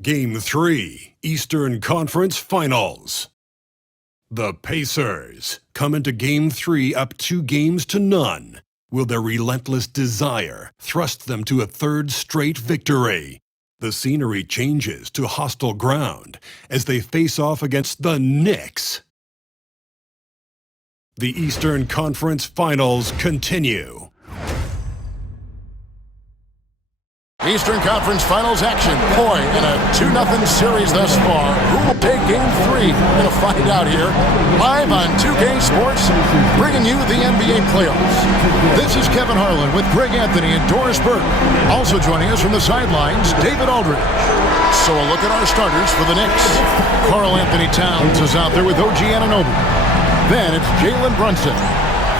Game 3, Eastern Conference Finals. The Pacers come into Game 3 up 2-0. Will their relentless desire thrust them to a third straight victory? The scenery changes to hostile ground as they face off against the Knicks. The Eastern Conference Finals continue. Eastern Conference Finals action. Boy, in a 2-0 series thus far. Who will take Game 3? We're going to find out here. Live on 2K Sports, bringing you the NBA playoffs. This is Kevin Harlan with Greg Anthony and Doris Burke. Also joining us from the sidelines, David Aldridge. So a look at our starters for the Knicks. Karl Anthony Towns is out there with OG Anunoby. Then it's Jalen Brunson.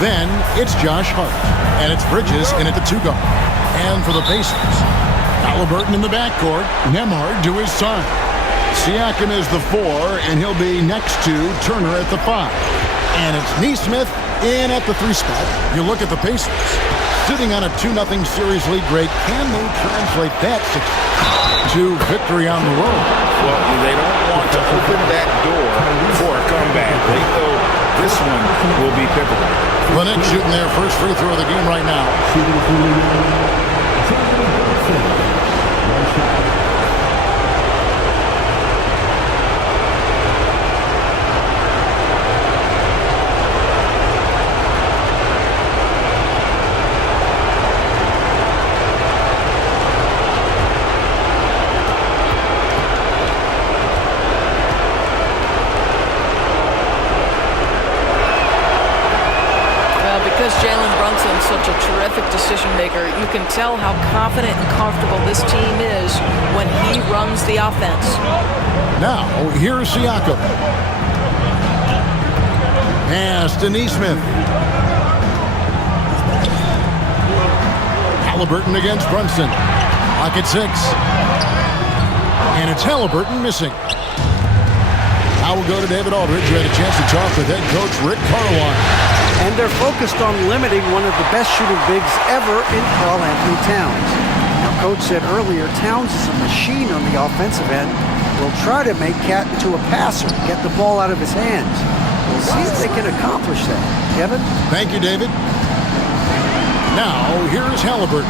Then it's Josh Hart. And it's Bridges in at the 2 guard. And for the Pacers, Halliburton in the backcourt, Nembhard to his side. Siakam is the 4, and he'll be next to Turner at the 5. And it's Nesmith in at the 3 spot. You look at the Pacers, sitting on a 2-0 series lead break. Can they translate that to victory on the road? Well, they don't want to open that door for a comeback. They know this one will be pivotal. The Knicks shooting their first free throw of the game right now. Because Jalen Brunson's such a terrific decision maker, you can tell how confident and comfortable this team is when he runs the offense. Now, here's Siakam. Pass to Nesmith. Halliburton against Brunson. Pocket 6. And it's Halliburton missing. Now we'll go to David Aldridge, who had a chance to talk with head coach Rick Carlisle. And they're focused on limiting one of the best shooting bigs ever in Karl Anthony Towns. Now, Coach said earlier, Towns is a machine on the offensive end. We'll try to make Cat into a passer, get the ball out of his hands. We'll see if they can accomplish that. Kevin? Thank you, David. Now, here's Halliburton.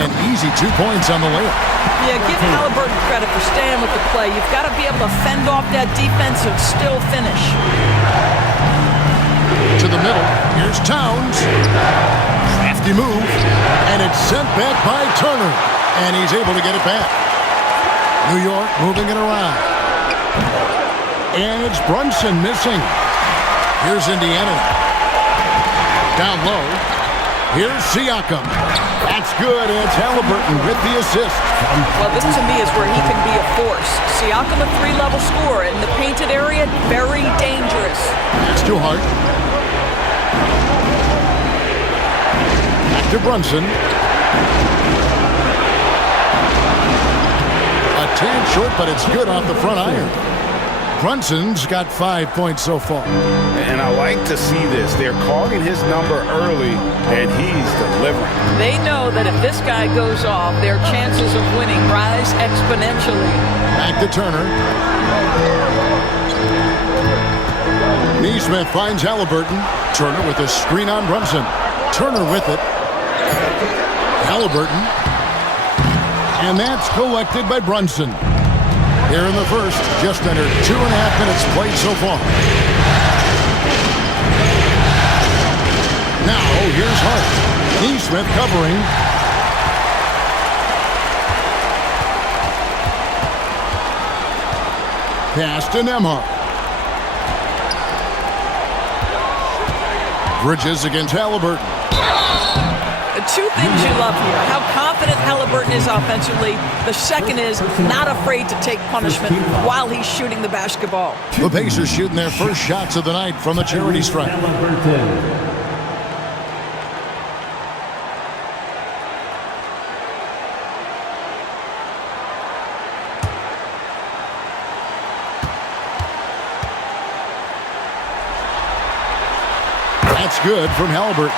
An easy 2 points on the layup. Yeah, give Halliburton credit for staying with the play. You've got to be able to fend off that defense and still finish. To the middle, here's Towns. Crafty move, and it's sent back by Turner, and he's able to get it back. New York moving it around. And it's Brunson missing. Here's Indiana. Down low. Here's Siakam. That's good, and it's Halliburton with the assist. Well, this to me is where he can be a force. Siakam, a 3-level scorer in the painted area, very dangerous. That's too hard. Back to Brunson. A tad short, but it's good off the front iron. Brunson's got 5 points so far. And I like to see this. They're calling his number early, and he's delivering. They know that if this guy goes off, their chances of winning rise exponentially. Back to Turner. Nesmith finds Halliburton. Turner with a screen on Brunson. Turner with it. Halliburton. And that's collected by Brunson. Here in the first, just under 2.5 minutes played so far. Now, here's Hart. Nesmith covering. Pass to Nembhard. Bridges against Halliburton. Two things you love here. How confident Halliburton is offensively. The second is not afraid to take punishment while he's shooting the basketball. The Pacers shooting their first shots of the night from the charity stripe. That's good from Halliburton.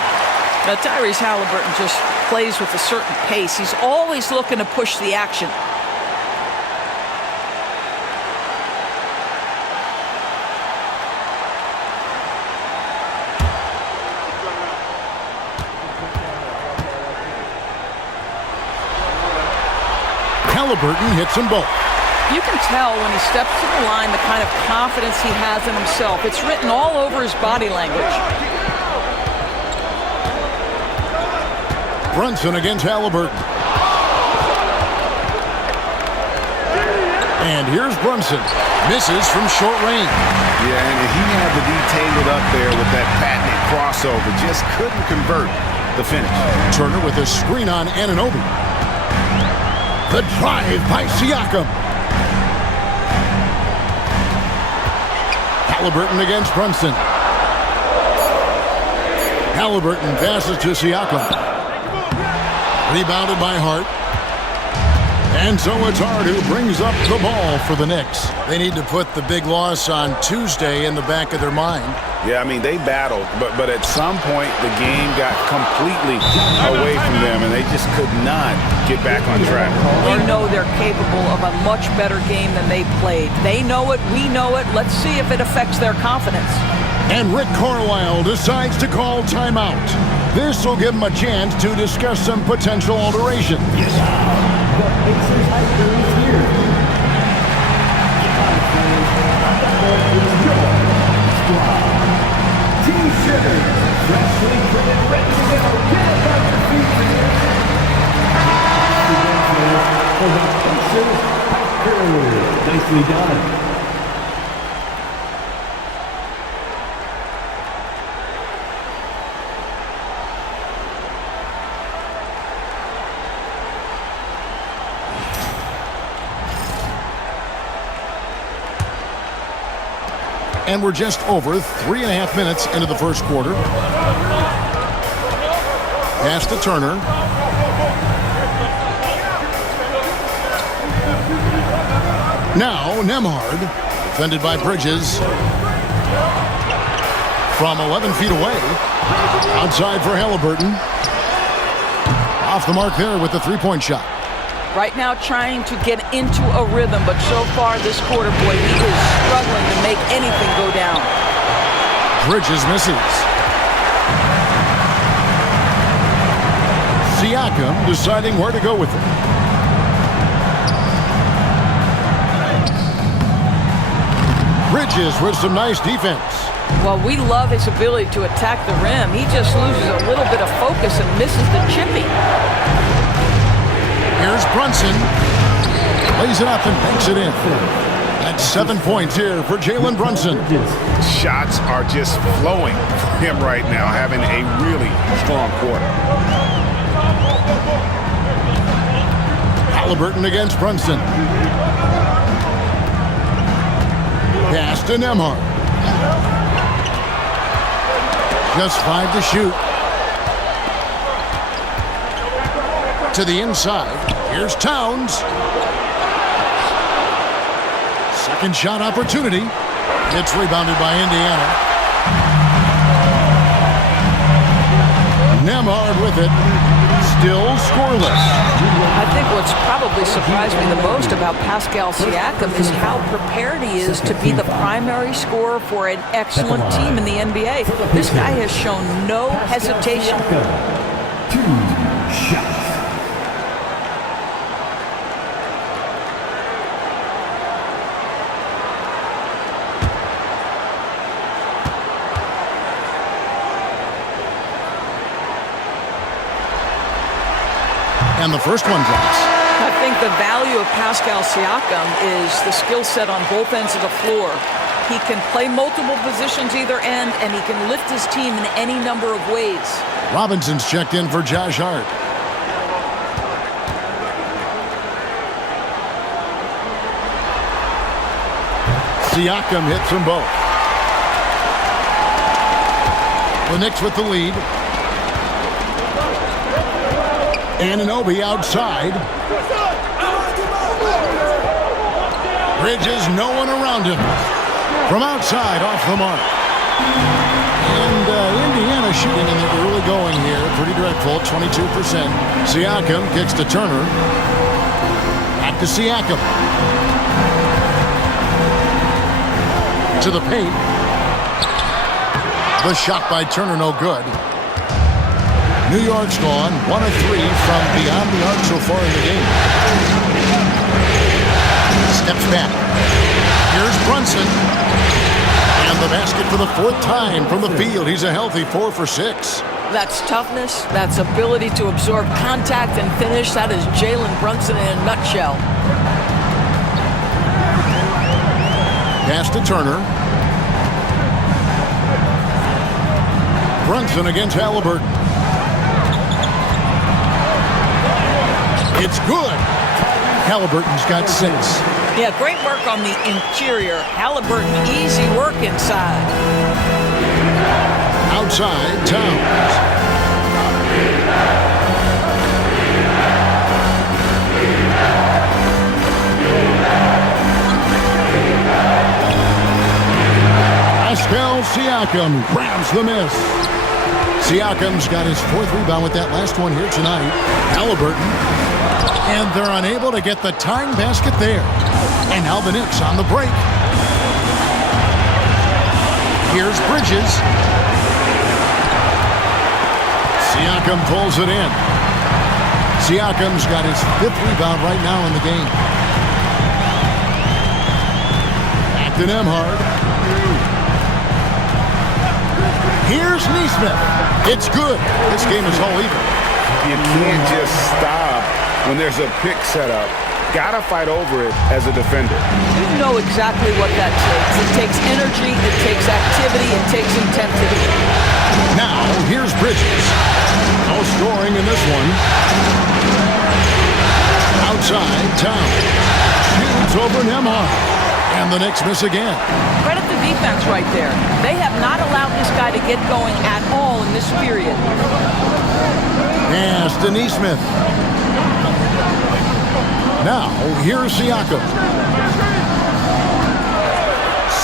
Tyrese Halliburton just plays with a certain pace. He's always looking to push the action. Halliburton hits them both. You can tell when he steps to the line the kind of confidence he has in himself. It's written all over his body language. Brunson against Halliburton. And here's Brunson. Misses from short range. Yeah, and he had the D tangled up there with that patented crossover. Just couldn't convert the finish. Turner with a screen on Anunoby. The drive by Siakam. Halliburton against Brunson. Halliburton passes to Siakam. Rebounded by Hart. And so it's Hart who brings up the ball for the Knicks. They need to put the big loss on Tuesday in the back of their mind. Yeah, I mean, they battled, but at some point the game got completely away from them, and they just could not get back on track. We know they're capable of a much better game than they played. They know it, we know it. Let's see if it affects their confidence. And Rick Carlisle decides to call timeout. This will give him a chance to discuss some potential alterations. The Pacers hiker is here. T-shirt, freshly printed, ready to go. Get up on your feet for the Pacers hiker. Nicely done. And we're just over 3.5 minutes into the first quarter. Pass to Turner. Now Nembhard, defended by Bridges. From 11 feet away. Outside for Halliburton. Off the mark there with the three-point shot. Right now trying to get into a rhythm, but so far this quarter, boy, he is struggling to make anything go down. Bridges misses. Siakam deciding where to go with it. Bridges with some nice defense. Well, we love his ability to attack the rim. He just loses a little bit of focus and misses the chippy. Here's Brunson. Lays it up and banks it in. That's 7 points here for Jalen Brunson. Shots are just flowing for him right now, having a really strong quarter. Halliburton against Brunson. Pass to Nembhard. Just 5 to shoot. To the inside. Here's Towns. Second shot opportunity. It's rebounded by Indiana. Nembhard with it. Still scoreless. I think what's probably surprised me the most about Pascal Siakam is how prepared he is to be the primary scorer for an excellent team in the NBA. This guy has shown no hesitation. 2 shots. And the first one drops. I think the value of Pascal Siakam is the skill set on both ends of the floor. He can play multiple positions either end, and he can lift his team in any number of ways. Robinson's checked in for Josh Hart. Siakam hits them both. The Knicks with the lead. Anunoby outside. Bridges, no one around him. From outside, off the mark. And Indiana Indiana shooting in the early going here. Pretty dreadful, 22%. Siakam kicks to Turner. Back to Siakam. To the paint. The shot by Turner, no good. New York's gone 1 of 3 from beyond the arc so far in the game. Steps back. Here's Brunson. And the basket for the 4th time from the field. He's a healthy 4 for 6. That's toughness. That's ability to absorb contact and finish. That is Jalen Brunson in a nutshell. Pass to Turner. Brunson against Halliburton. It's good. Halliburton's got 6. Yeah, great work on the interior. Halliburton, easy work inside. Outside, Towns. Pascal Siakam grabs the miss. Siakam's got his 4th rebound with that last one here tonight. Halliburton. And they're unable to get the tying basket there. And now the Knicks on the break. Here's Bridges. Siakam pulls it in. Siakam's got his 5th rebound right now in the game. Back to Nembhard. Here's Nesmith. It's good. This game is all even. You can't just stop when there's a pick set up. Gotta fight over it as a defender. You know exactly what that takes. It takes energy, it takes activity, it takes intensity. Now, here's Bridges. No scoring in this one. Outside, Towns. Shoots over Nembhard. And the Knicks miss again. Credit the defense right there. They have not allowed this guy to get going at all in this period. Pass to Nesmith. Now, here's Siakam.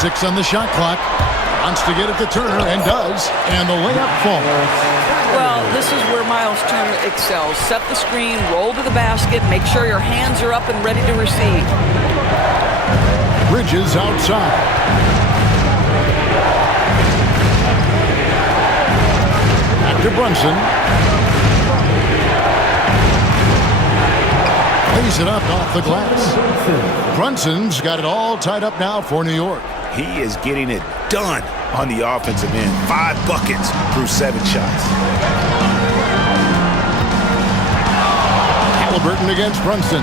6 on the shot clock. Wants to get it to Turner, and does. And the layup falls. Well, this is where Miles Turner excels. Set the screen, roll to the basket, make sure your hands are up and ready to receive. Bridges outside. Back to Brunson. Lays it up off the glass. Brunson's got it all tied up now for New York. He is getting it done on the offensive end. 5 buckets through 7 shots. Halliburton against Brunson.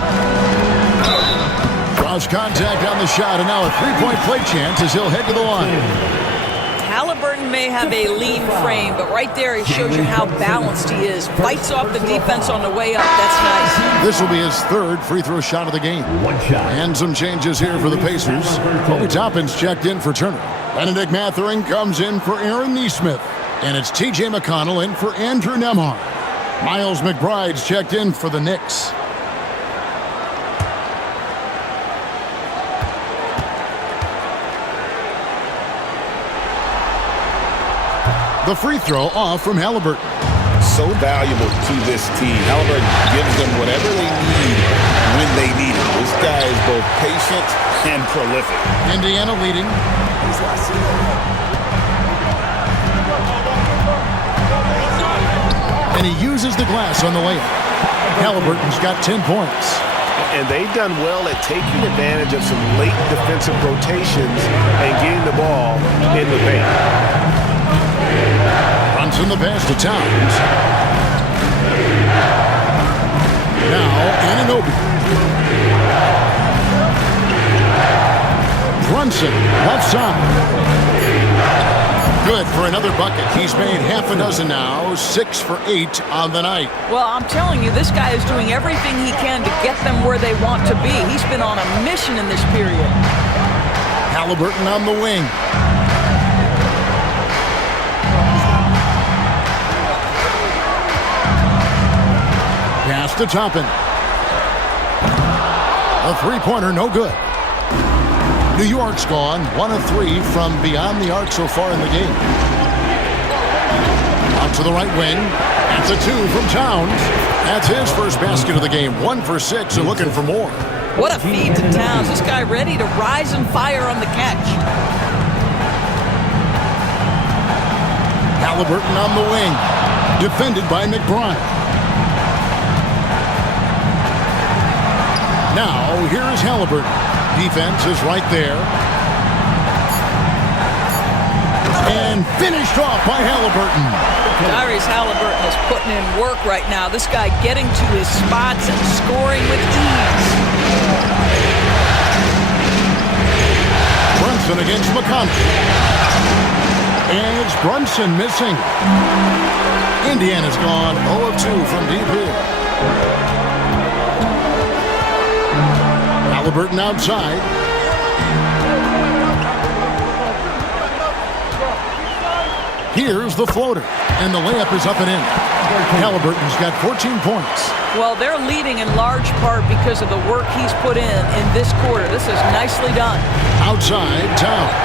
Draws contact on the shot, and now a 3-point play chance as he'll head to the line. Halliburton may have a lean frame, but right there he shows you how balanced he is. Fights off the defense on the way up. That's nice. This will be his 3rd free throw shot of the game. And some changes here for the Pacers. Obi Toppin's checked in for Turner. Benedict Mathurin comes in for Aaron Nesmith. And it's T.J. McConnell in for Andrew Nembhard. Miles McBride's checked in for the Knicks. The free throw off from Halliburton. So valuable to this team. Halliburton gives them whatever they need when they need it. This guy is both patient and prolific. Indiana leading. And he uses the glass on the layup. Halliburton's got 10 points. And they've done well at taking advantage of some late defensive rotations and getting the ball in the paint. Brunson the pass to Towns. Now, Anunoby. Brunson, left side. Good for another bucket. He's made half a dozen now, 6 for 8 on the night. Well, I'm telling you, this guy is doing everything he can to get them where they want to be. He's been on a mission in this period. Halliburton on the wing. Pass to Toppin. A three-pointer, no good. New York's gone 1 of 3 from beyond the arc so far in the game. Out to the right wing. That's a 2 from Towns. That's his first basket of the game. 1 for 6 and looking for more. What a feed to Towns. This guy ready to rise and fire on the catch. Halliburton on the wing. Defended by McBride. Now, here is Halliburton. Defense is right there. And finished off by Halliburton. Tyrese Halliburton is putting in work right now. This guy getting to his spots and scoring with ease. Brunson against McConnell. And it's Brunson missing. Indiana's gone 0 of 2 from deep here. Halliburton outside. Here's the floater. And the layup is up and in. Halliburton's got 14 points. Well, they're leading in large part because of the work he's put in this quarter. This is nicely done. Outside, Towns.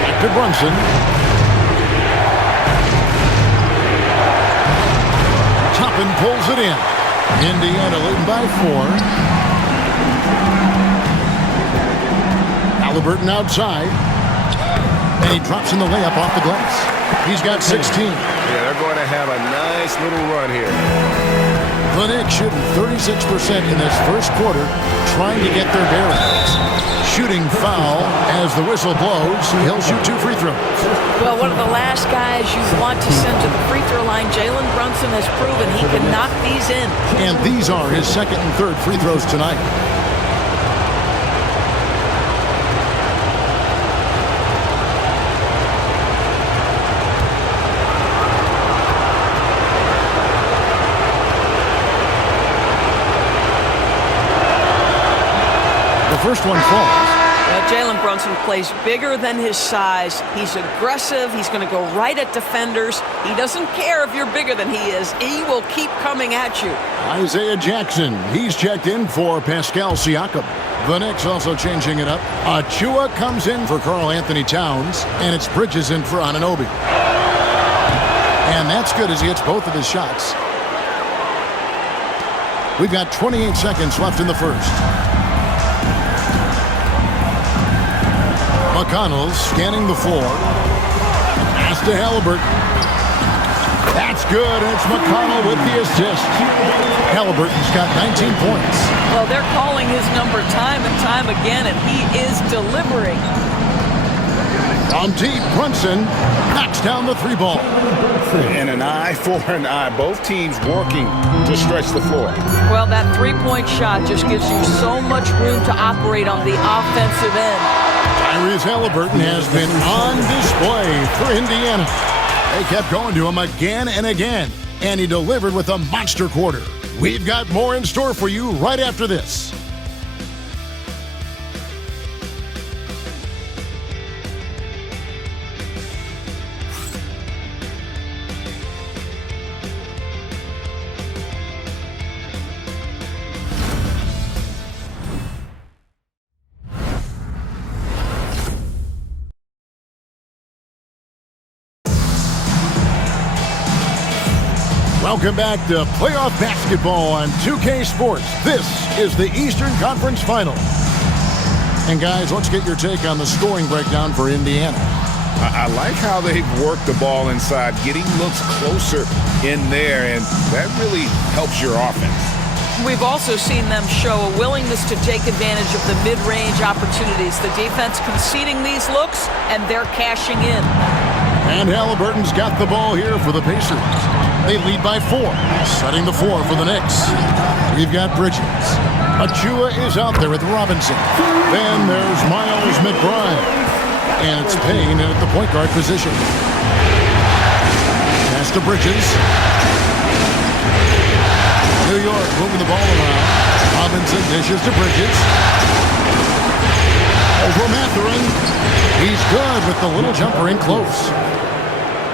Back to Brunson. Toppin pulls it in. Indiana leading by 4. Halliburton outside. And he drops in the layup off the glass. He's got 16. Yeah, they're going to have a nice little run here. The Knicks shooting 36% in this first quarter, trying to get their bearings. Shooting foul as the whistle blows. He'll shoot 2 free throws. Well, one of the last guys you want to send to the free throw line, Jalen Brunson has proven he can knock these in. And these are his second and third free throws tonight. First one falls. Jalen Brunson plays bigger than his size. He's aggressive. He's going to go right at defenders. He doesn't care if you're bigger than he is. He will keep coming at you. Isaiah Jackson. He's checked in for Pascal Siakam. The Knicks also changing it up. Achua comes in for Karl Anthony Towns. And it's Bridges in for Anunoby. And that's good as he hits both of his shots. We've got 28 seconds left in the first. McConnell scanning the floor. Pass to Halliburton. That's good, and it's McConnell with the assist. Halliburton's got 19 points. Well, they're calling his number time and time again, and he is delivering. From deep, Brunson knocks down the 3-ball. And an eye for an eye. Both teams working to stretch the floor. Well, that 3-point shot just gives you so much room to operate on the offensive end. Tyrese Halliburton has been on display for Indiana. They kept going to him again and again, and he delivered with a monster quarter. We've got more in store for you right after this. Welcome back to playoff basketball on 2K Sports. This is the Eastern Conference Final. And guys, let's get your take on the scoring breakdown for Indiana. I like how they've worked the ball inside, getting looks closer in there, and that really helps your offense. We've also seen them show a willingness to take advantage of the mid-range opportunities. The defense conceding these looks, and they're cashing in. And Halliburton's got the ball here for the Pacers. They lead by 4, setting the floor for the Knicks. We've got Bridges. Achua is out there with Robinson. Then there's Miles McBride. And it's Payne at the point guard position. Pass to Bridges. New York moving the ball around. Robinson dishes to Bridges. Over Mathurin. He's good with the little jumper in close.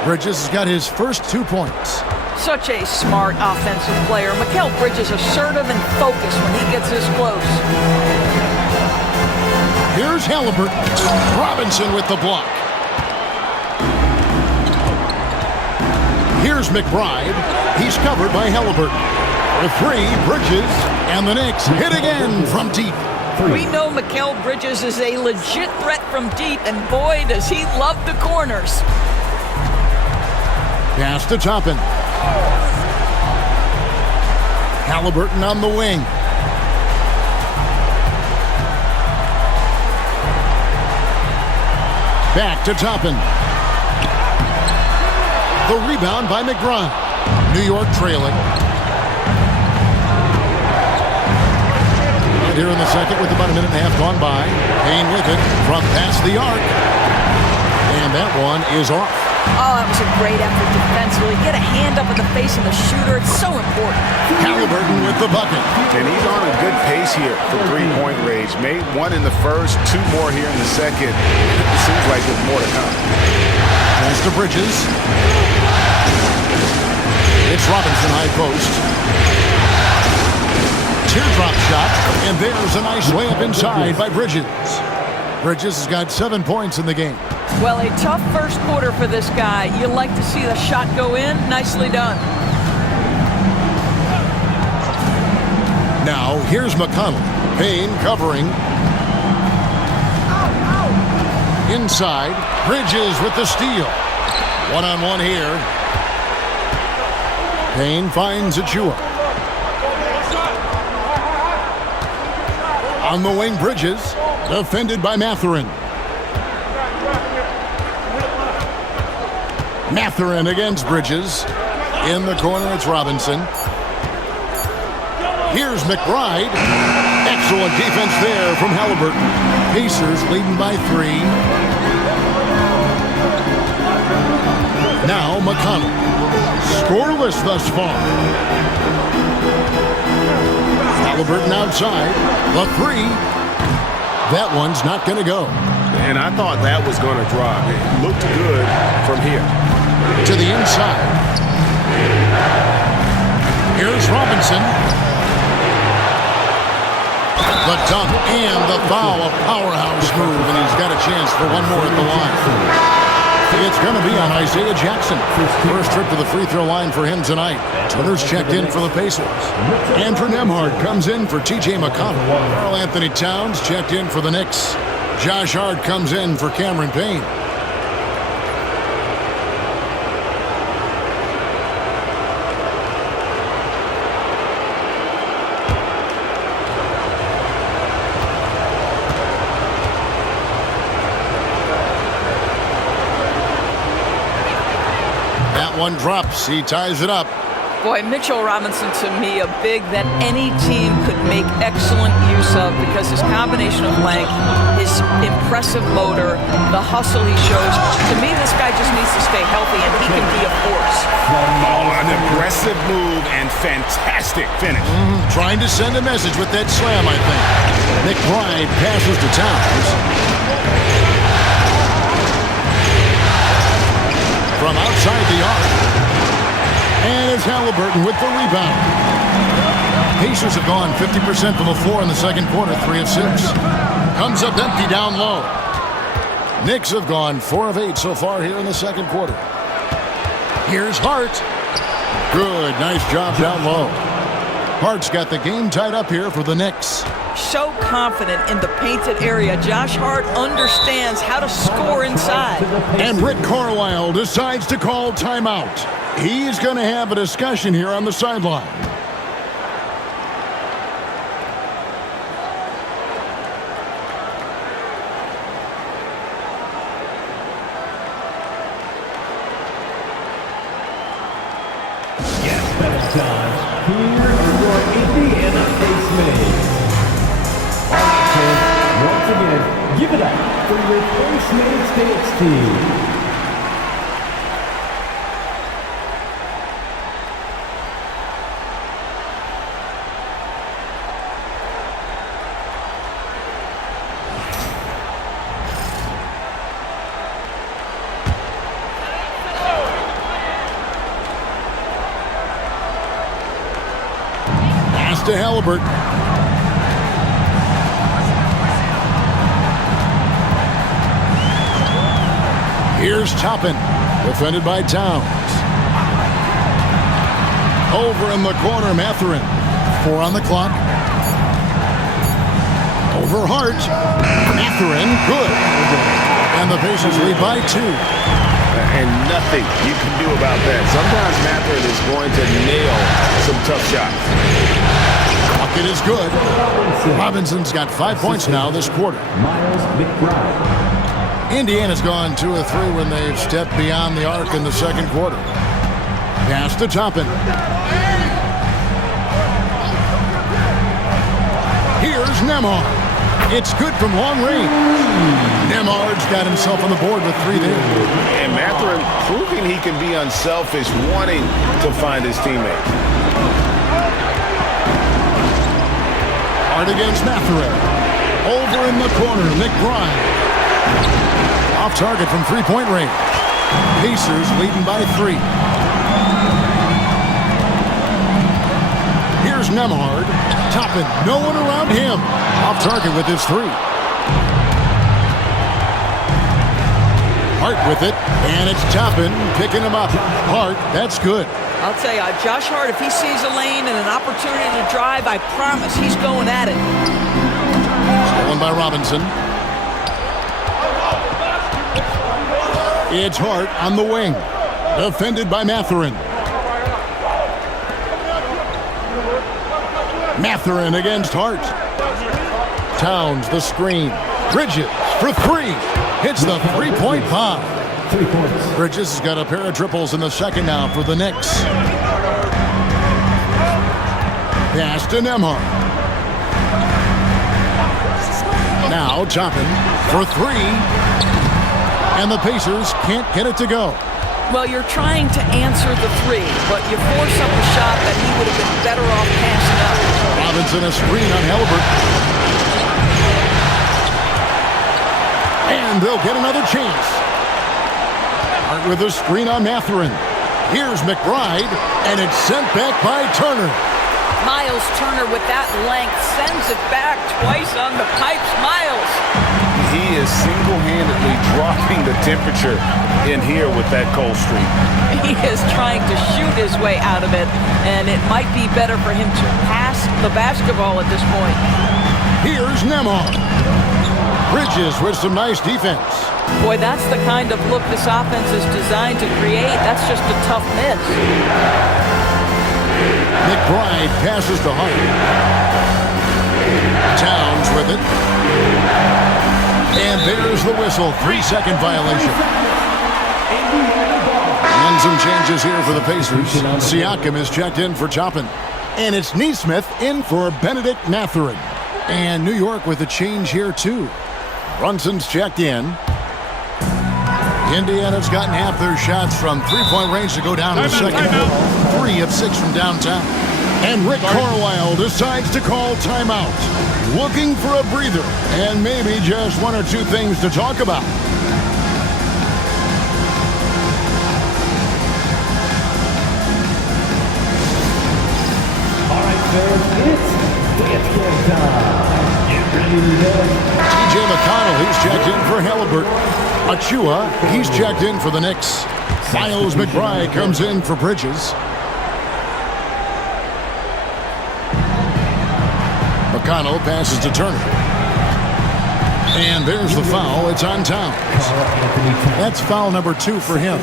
Bridges has got his first 2 points. Such a smart offensive player. Mikal Bridges assertive and focused when he gets this close. Here's Halliburton. Robinson with the block. Here's McBride. He's covered by Halliburton. For three, Bridges, and the Knicks hit again from deep. We know Mikal Bridges is a legit threat from deep, and boy, does he love the corners. Pass to Toppin. Halliburton on the wing. Back to Toppin. The rebound by McBride. New York trailing. Right here in the second with about a minute and a half gone by. Payne with it from past the arc. And that one is off. Oh, that was a great effort defensively. Get a hand up in the face of the shooter. It's so important. Halliburton with the bucket. And he's on a good pace here for three-point range. Made one in the first, two more here in the second. It seems like there's more to come. Pass to Bridges. It's Robinson high post. Teardrop shot, and there's a nice layup inside by Bridges. Bridges has got 7 points in the game. Well, a tough first quarter for this guy. You like to see the shot go in. Nicely done. Now, here's McConnell. Payne covering. Inside, Bridges with the steal. One-on-one here. Payne finds Achua. On the wing, Bridges. Defended by Mathurin. Mathurin against Bridges. In the corner, it's Robinson. Here's McBride. Excellent defense there from Halliburton. Pacers leading by 3. Now McConnell. Scoreless thus far. Halliburton outside. The 3. That one's not going to go. And I thought that was going to drop. It looked good from here. To the inside. Here's Robinson. The dunk and the foul, a powerhouse move, and he's got a chance for one more at the line. It's going to be on Isaiah Jackson. First trip to the free throw line for him tonight. Turner's checked in for the Pacers. Andrew Nembhard comes in for T.J. McConnell. Karl Anthony Towns checked in for the Knicks. Josh Hart comes in for Cameron Payne. One drops. He ties it up. Boy, Mitchell Robinson, to me, a big that any team could make excellent use of because his combination of length, his impressive motor, the hustle he shows. To me, this guy just needs to stay healthy, and he can be a force. Oh, an aggressive move and fantastic finish. Trying to send a message with that slam, I think. McBride passes to Towns. From outside the arc. And it's Halliburton with the rebound. Pacers have gone 50% from the floor in the second quarter, 3 of 6. Comes up empty down low. Knicks have gone 4 of 8 so far here in the second quarter. Here's Hart. Good, nice job down low. Hart's got the game tied up here for the Knicks. So confident in the painted area. Josh Hart understands how to score inside. And Rick Carlisle decides to call timeout. He's going to have a discussion here on the sideline. Yes, that's time. Here are your Indiana Spacemen. Once again, give it up for your Spacemen States team. Pass to Halliburton. Here's Toppin, defended by Towns. Over in the corner, Mathurin. 4 on the clock. Over Hart. Mathurin, good. And the Pacers lead by 2. And nothing you can do about that. Sometimes Mathurin is going to nail some tough shots. Bucket is good. Robinson's got 5 points now this quarter. Miles McBride. Indiana's gone 2 of 3 when they've stepped beyond the arc in the second quarter. Pass to Toppin. Here's Nembhard. It's good from long range. Nembhard's got himself on the board with 3 there. And Mathurin proving he can be unselfish, wanting to find his teammate. Hard against Mathurin. Over in the corner, McBride. Off target from 3-point range. Pacers leading by 3. Here's Nembhard. Toppin, no one around him. Off target with his 3. Hart with it, and it's Toppin picking him up. Hart, that's good. I'll tell you, Josh Hart, if he sees a lane and an opportunity to drive, I promise he's going at it. Stolen by Robinson. It's Hart on the wing. Defended by Mathurin. Mathurin against Hart. Towns the screen. Bridges for 3. Hits the 3-point bomb. 3 points. Bridges has got a pair of triples in the second now for the Knicks. Pass to Nembhard. Now Toppin for 3. And the Pacers can't get it to go. Well, you're trying to answer the 3, but you force up a shot that he would have been better off passing up. Robinson a screen on Halliburton. And they'll get another chance. Hart with a screen on Mathurin. Here's McBride, and it's sent back by Turner. Miles Turner with that length sends it back twice on the pipes. Miles. He is single-handedly dropping the temperature in here with that cold streak. He is trying to shoot his way out of it, and it might be better for him to pass the basketball at this point. Here's Nembhard. Bridges with some nice defense. Boy, that's the kind of look this offense is designed to create. That's just a tough miss. McBride passes to Hart. Towns with it. And there's the whistle. 3-second violation. And some changes here for the Pacers. Siakam is checked in for Toppin. And it's Nesmith in for Benedict Mathurin. And New York with a change here too. Brunson's checked in. Indiana's gotten half their shots from 3-point range to go down in the second. 3 of 6 from downtown. And Rick Carlisle decides to call timeout. Looking for a breather and maybe just 1 or 2 things to talk about. All right, fans, it's dance game time. Get ready to go. TJ McConnell, he's checked in for Halliburton. Achua, he's checked in for the Knicks. Miles McBride comes in for Bridges. McConnell passes to Turner. And there's the foul. It's on Towns. That's foul number 2 for him.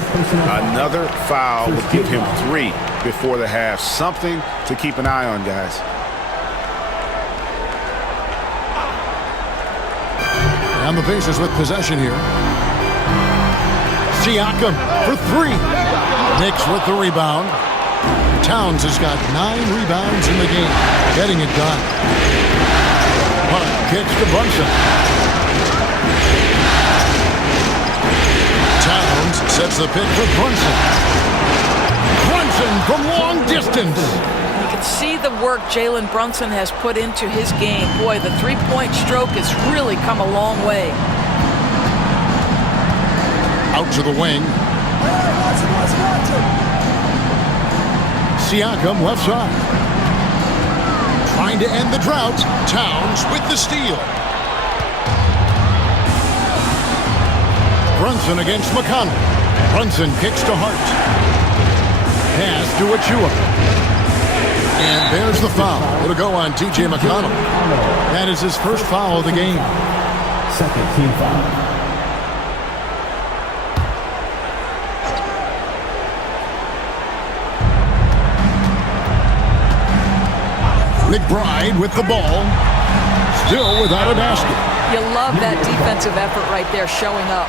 Another foul would give him 3 before the half. Something to keep an eye on, guys. And the Pacers with possession here. Siakam for 3. Knicks with the rebound. Towns has got 9 rebounds in the game. Getting it done. Hunt kicks to Brunson. Towns sets the pick for Brunson. Brunson from long distance. You can see the work Jalen Brunson has put into his game. Boy, the 3-point stroke has really come a long way. Out to the wing. Siakam left side. Trying to end the drought. Towns with the steal. Brunson against McConnell. Brunson kicks to Hart. Pass to Achua. And there's the foul. It'll go on T.J. McConnell. That is his first foul of the game. Second team foul. McBride with the ball. Still without a basket. You love that defensive effort right there showing up.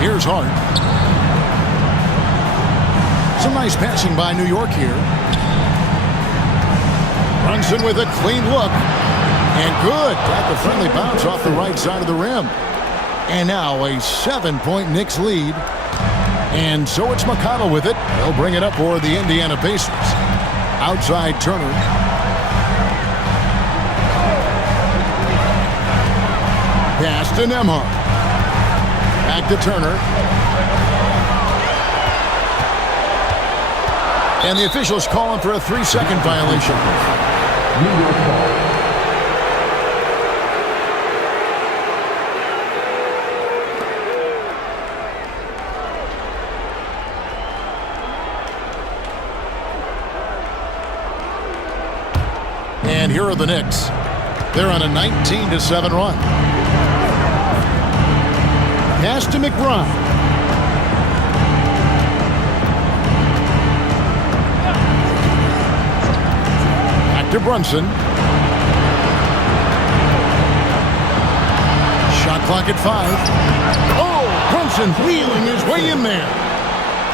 Here's Hart. Some nice passing by New York here. Brunson with a clean look. And good. Got the friendly bounce off the right side of the rim. And now a 7-point Knicks lead. And so it's McConnell with it. They'll bring it up for the Indiana Pacers. Outside Turner. Pass to Nembhard. Back to Turner. And the officials calling for a 3-second violation. And here are the Knicks. They're on a 19-7 run. Pass to McBride. Back to Brunson. Shot clock at 5. Oh, Brunson wheeling his way in there.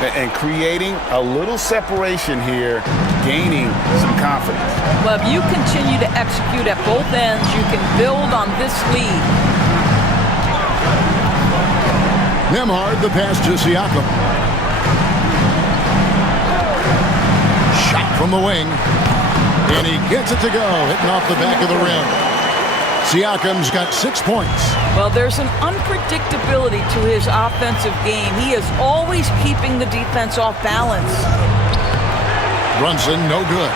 And creating a little separation here, gaining some confidence. Well, if you continue to execute at both ends, you can build on this lead. Nembhard, the pass to Siakam. Shot from the wing. And he gets it to go, hitting off the back of the rim. Siakam's got 6 points. Well, there's an unpredictability to his offensive game. He is always keeping the defense off balance. Brunson, no good.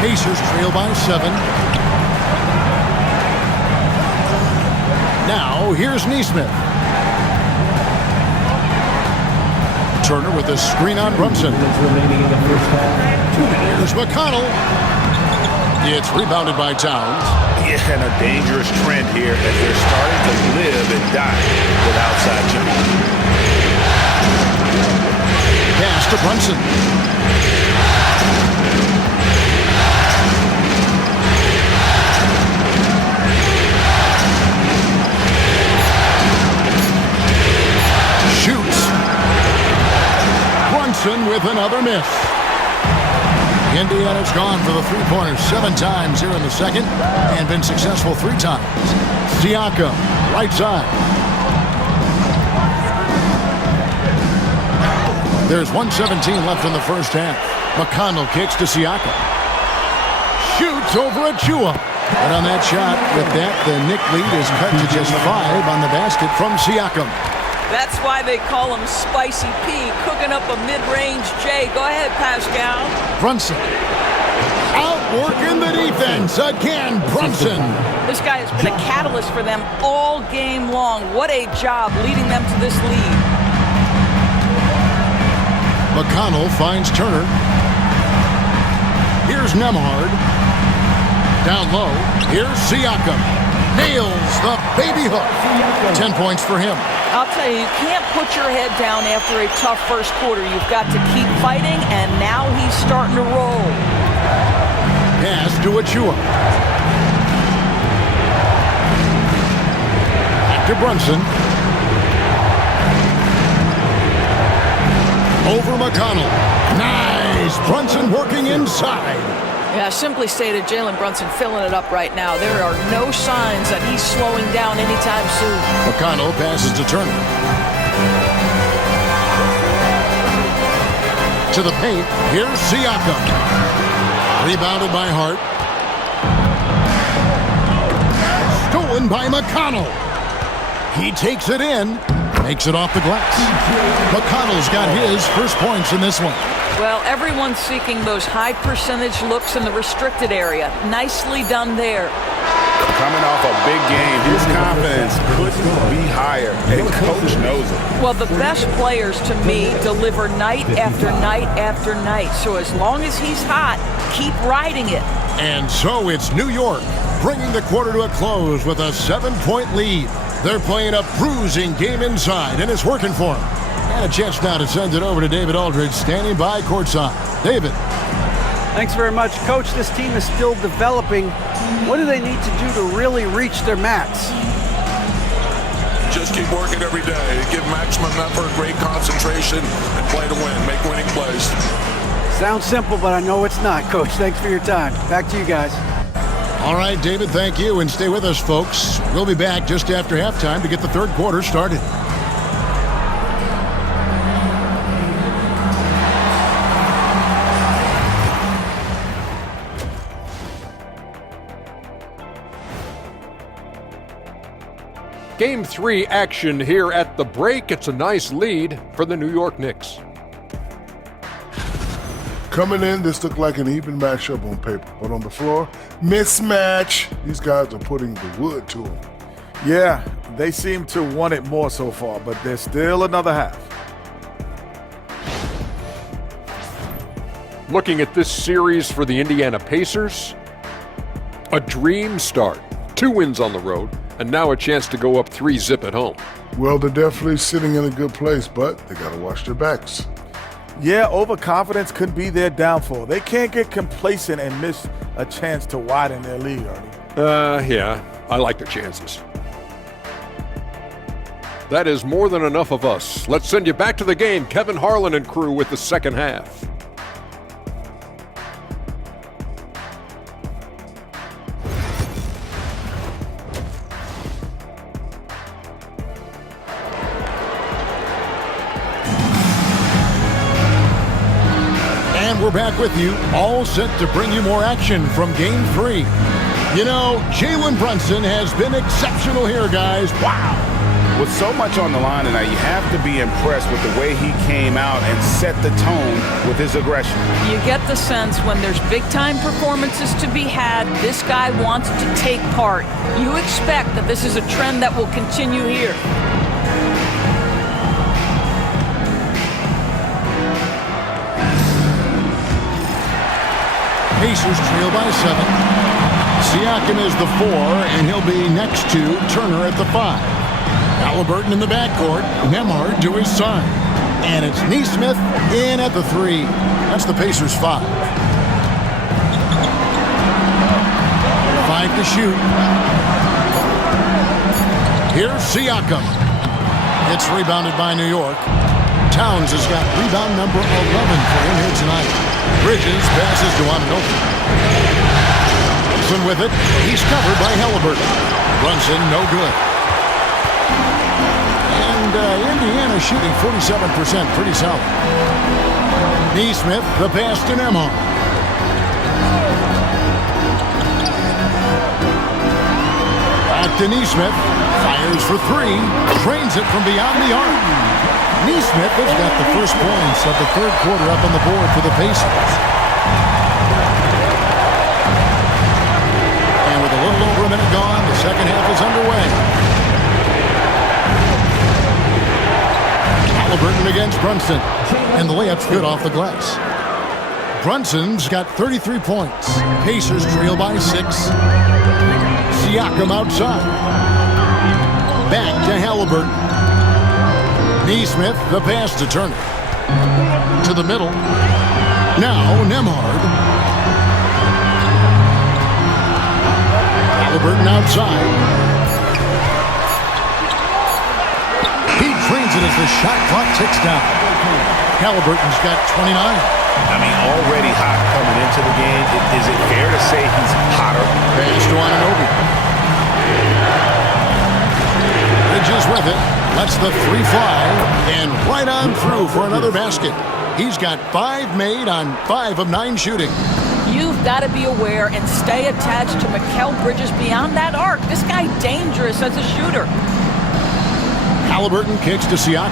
Pacers trail by 7. Now, here's Nesmith. Turner with a screen on Brunson. Here's McConnell. It's rebounded by Towns. Yeah, and a dangerous trend here as they're starting to live and die with outside jumping. Pass to Brunson. Shoots. Brunson with another miss. Indiana's gone for the three-pointers 7 times here in the second and been successful 3 times. Siakam, right side. There's 1:17 left in the first half. McConnell kicks to Siakam. Shoots over Achua. But on that shot, with that, the Knicks lead is cut to just 5 on the basket from Siakam. That's why they call him Spicy P, cooking up a mid-range J. Go ahead, Pascal. Brunson. Outworking the defense. Again, Brunson. This guy has been a catalyst for them all game long. What a job leading them to this lead. McConnell finds Turner. Here's Nembhard. Down low. Here's Siakam. Nails the baby hook. 10 points for him. I'll tell you, you can't put your head down after a tough first quarter. You've got to keep fighting, and now he's starting to roll. Pass to Achua. Back to Brunson. Over McConnell. Nice. Brunson working inside. Yeah, simply stated, Jalen Brunson filling it up right now. There are no signs that he's slowing down anytime soon. McConnell passes to Turner. To the paint. Here's Siakam. Rebounded by Hart. Stolen by McConnell. He takes it in. Makes it off the glass. McConnell's got his first points in this one. Well, everyone's seeking those high percentage looks in the restricted area. Nicely done there. Coming off a big game, his confidence couldn't be higher, and coach knows it. Well, the best players, to me, deliver night after night after night. So as long as he's hot, keep riding it. And so it's New York bringing the quarter to a close with a 7-point lead. They're playing a bruising game inside, and it's working for them. And a chance now to send it over to David Aldridge, standing by courtside. David. Thanks very much. Coach, this team is still developing. What do they need to do to really reach their max? Just keep working every day. Give maximum effort, great concentration, and play to win. Make winning plays. Sounds simple, but I know it's not, Coach. Thanks for your time. Back to you guys. All right, David, thank you. And stay with us, folks. We'll be back just after halftime to get the third quarter started. Game 3 action here at the break. It's a nice lead for the New York Knicks. Coming in, this looked like an even matchup on paper, but on the floor, mismatch. These guys are putting the wood to them. Yeah, they seem to want it more so far, but there's still another half. Looking at this series for the Indiana Pacers, a dream start. 2 wins on the road, and now a chance to go up 3-zip at home. Well, they're definitely sitting in a good place, but they got to watch their backs. Yeah, overconfidence could be their downfall. They can't get complacent and miss a chance to widen their lead, Ernie. Yeah, I like their chances. That is more than enough of us. Let's send you back to the game. Kevin Harlan and crew with the second half. We're back with you, all set to bring you more action from Game 3. You know, Jalen Brunson has been exceptional here, guys. Wow. With so much on the line tonight, you have to be impressed with the way he came out and set the tone with his aggression. You get the sense when there's big-time performances to be had, this guy wants to take part. You expect that this is a trend that will continue here. Pacers trail by 7. Siakam is the 4, and he'll be next to Turner at the 5. Halliburton in the backcourt, Nembhard to his side. And it's Nesmith in at the 3. That's the Pacers' 5. 5 to shoot. Here's Siakam. It's rebounded by New York. Towns has got rebound number 11 for him here tonight. Bridges passes to Anunoby. Brunson with it. He's covered by Halliburton. Brunson no good. And Indiana shooting 47%, pretty solid. Nesmith, the pass to Nembhard. Back to Nesmith. Fires for 3. Trains it from beyond the arc. Nesmith has got the first points of the third quarter up on the board for the Pacers. And with a little over a minute gone, the second half is underway. Halliburton against Brunson. And the layup's good off the glass. Brunson's got 33 points. Pacers trail by 6. Siakam outside. Back to Halliburton. Nesmith, the pass to Turner. To the middle. Now Nembhard. Halliburton outside. He trains it as the shot clock ticks down. Halliburton's got 29. I mean, already hot coming into the game. Is it fair to say he's hotter? Pass to Anunoby. Bridges with it. Lets the 3 fly, and right on through for another basket. He's got 5 made on 5 of 9 shooting. You've got to be aware and stay attached to Mikal Bridges beyond that arc. This guy dangerous as a shooter. Halliburton kicks to Siakam.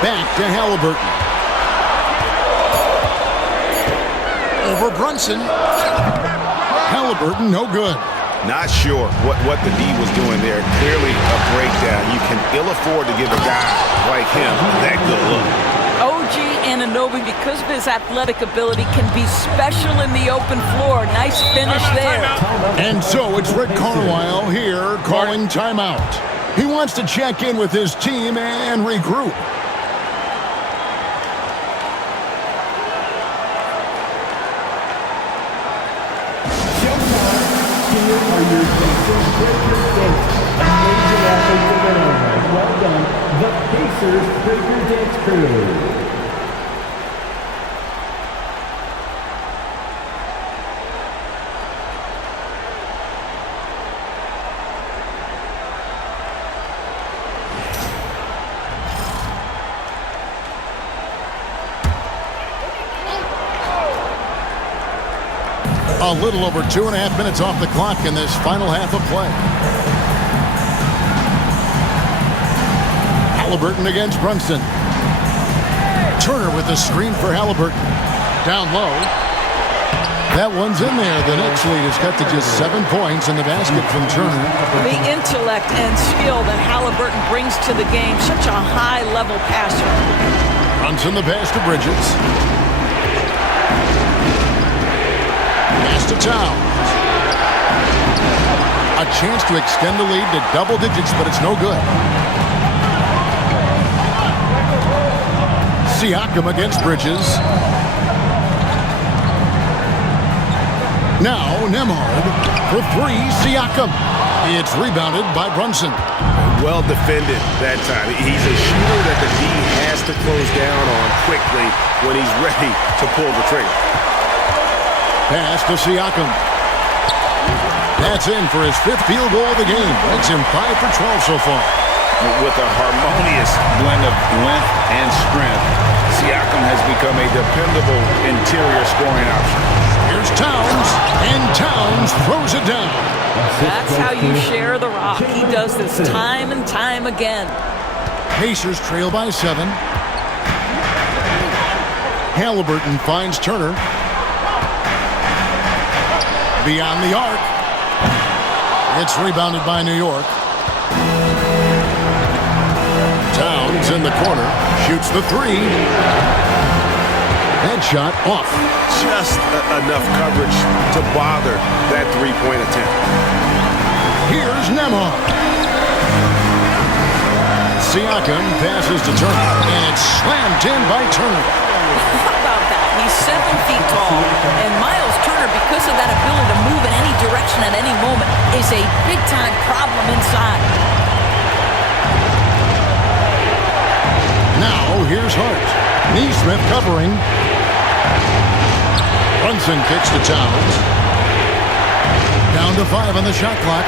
Back to Halliburton. over Brunson. Halliburton, no good. Not sure what the D was doing there. Clearly a breakdown. You can ill afford to give a guy like him that good look. OG Anunoby, because of his athletic ability, can be special in the open floor. Nice finish there. And so it's Rick Carlisle here calling timeout. He wants to check in with his team and regroup. Well done, the Pacers Breaker Dance Crew. A little over 2.5 minutes off the clock in this final half of play. Halliburton against Brunson. Turner with the screen for Halliburton. Down low. That one's in there. The Knicks lead has got to just 7 points in the basket from Turner. The intellect and skill that Halliburton brings to the game. Such a high-level passer. Brunson the pass to Bridges. Pass to Towns. A chance to extend the lead to double digits, but it's no good. Siakam against Bridges. Now Nembhard for three. Siakam. It's rebounded by Brunson. Well defended that time. He's a shooter that the D has to close down on quickly when he's ready to pull the trigger. Pass to Siakam. That's in for his 5th field goal of the game. Makes him 5 for 12 so far. With a harmonious blend of length and strength, Siakam has become a dependable interior scoring option. Here's Towns, and Towns throws it down. That's how you share the rock. He does this time and time again. Pacers trail by 7. Halliburton finds Turner. Beyond the arc. It's rebounded by New York. Towns in the corner. Shoots the 3. Headshot off. Just enough coverage to bother that three-point attempt. Here's Nembhard. Siakam passes to Turner, and it's slammed in by Turner. How about that? He's 7 feet tall, and Miles Turner, because of that ability to move in any direction at any moment, is a big-time problem inside. Now, here's Hart. Neesmith covering. Brunson kicks to Towns. Down to 5 on the shot clock.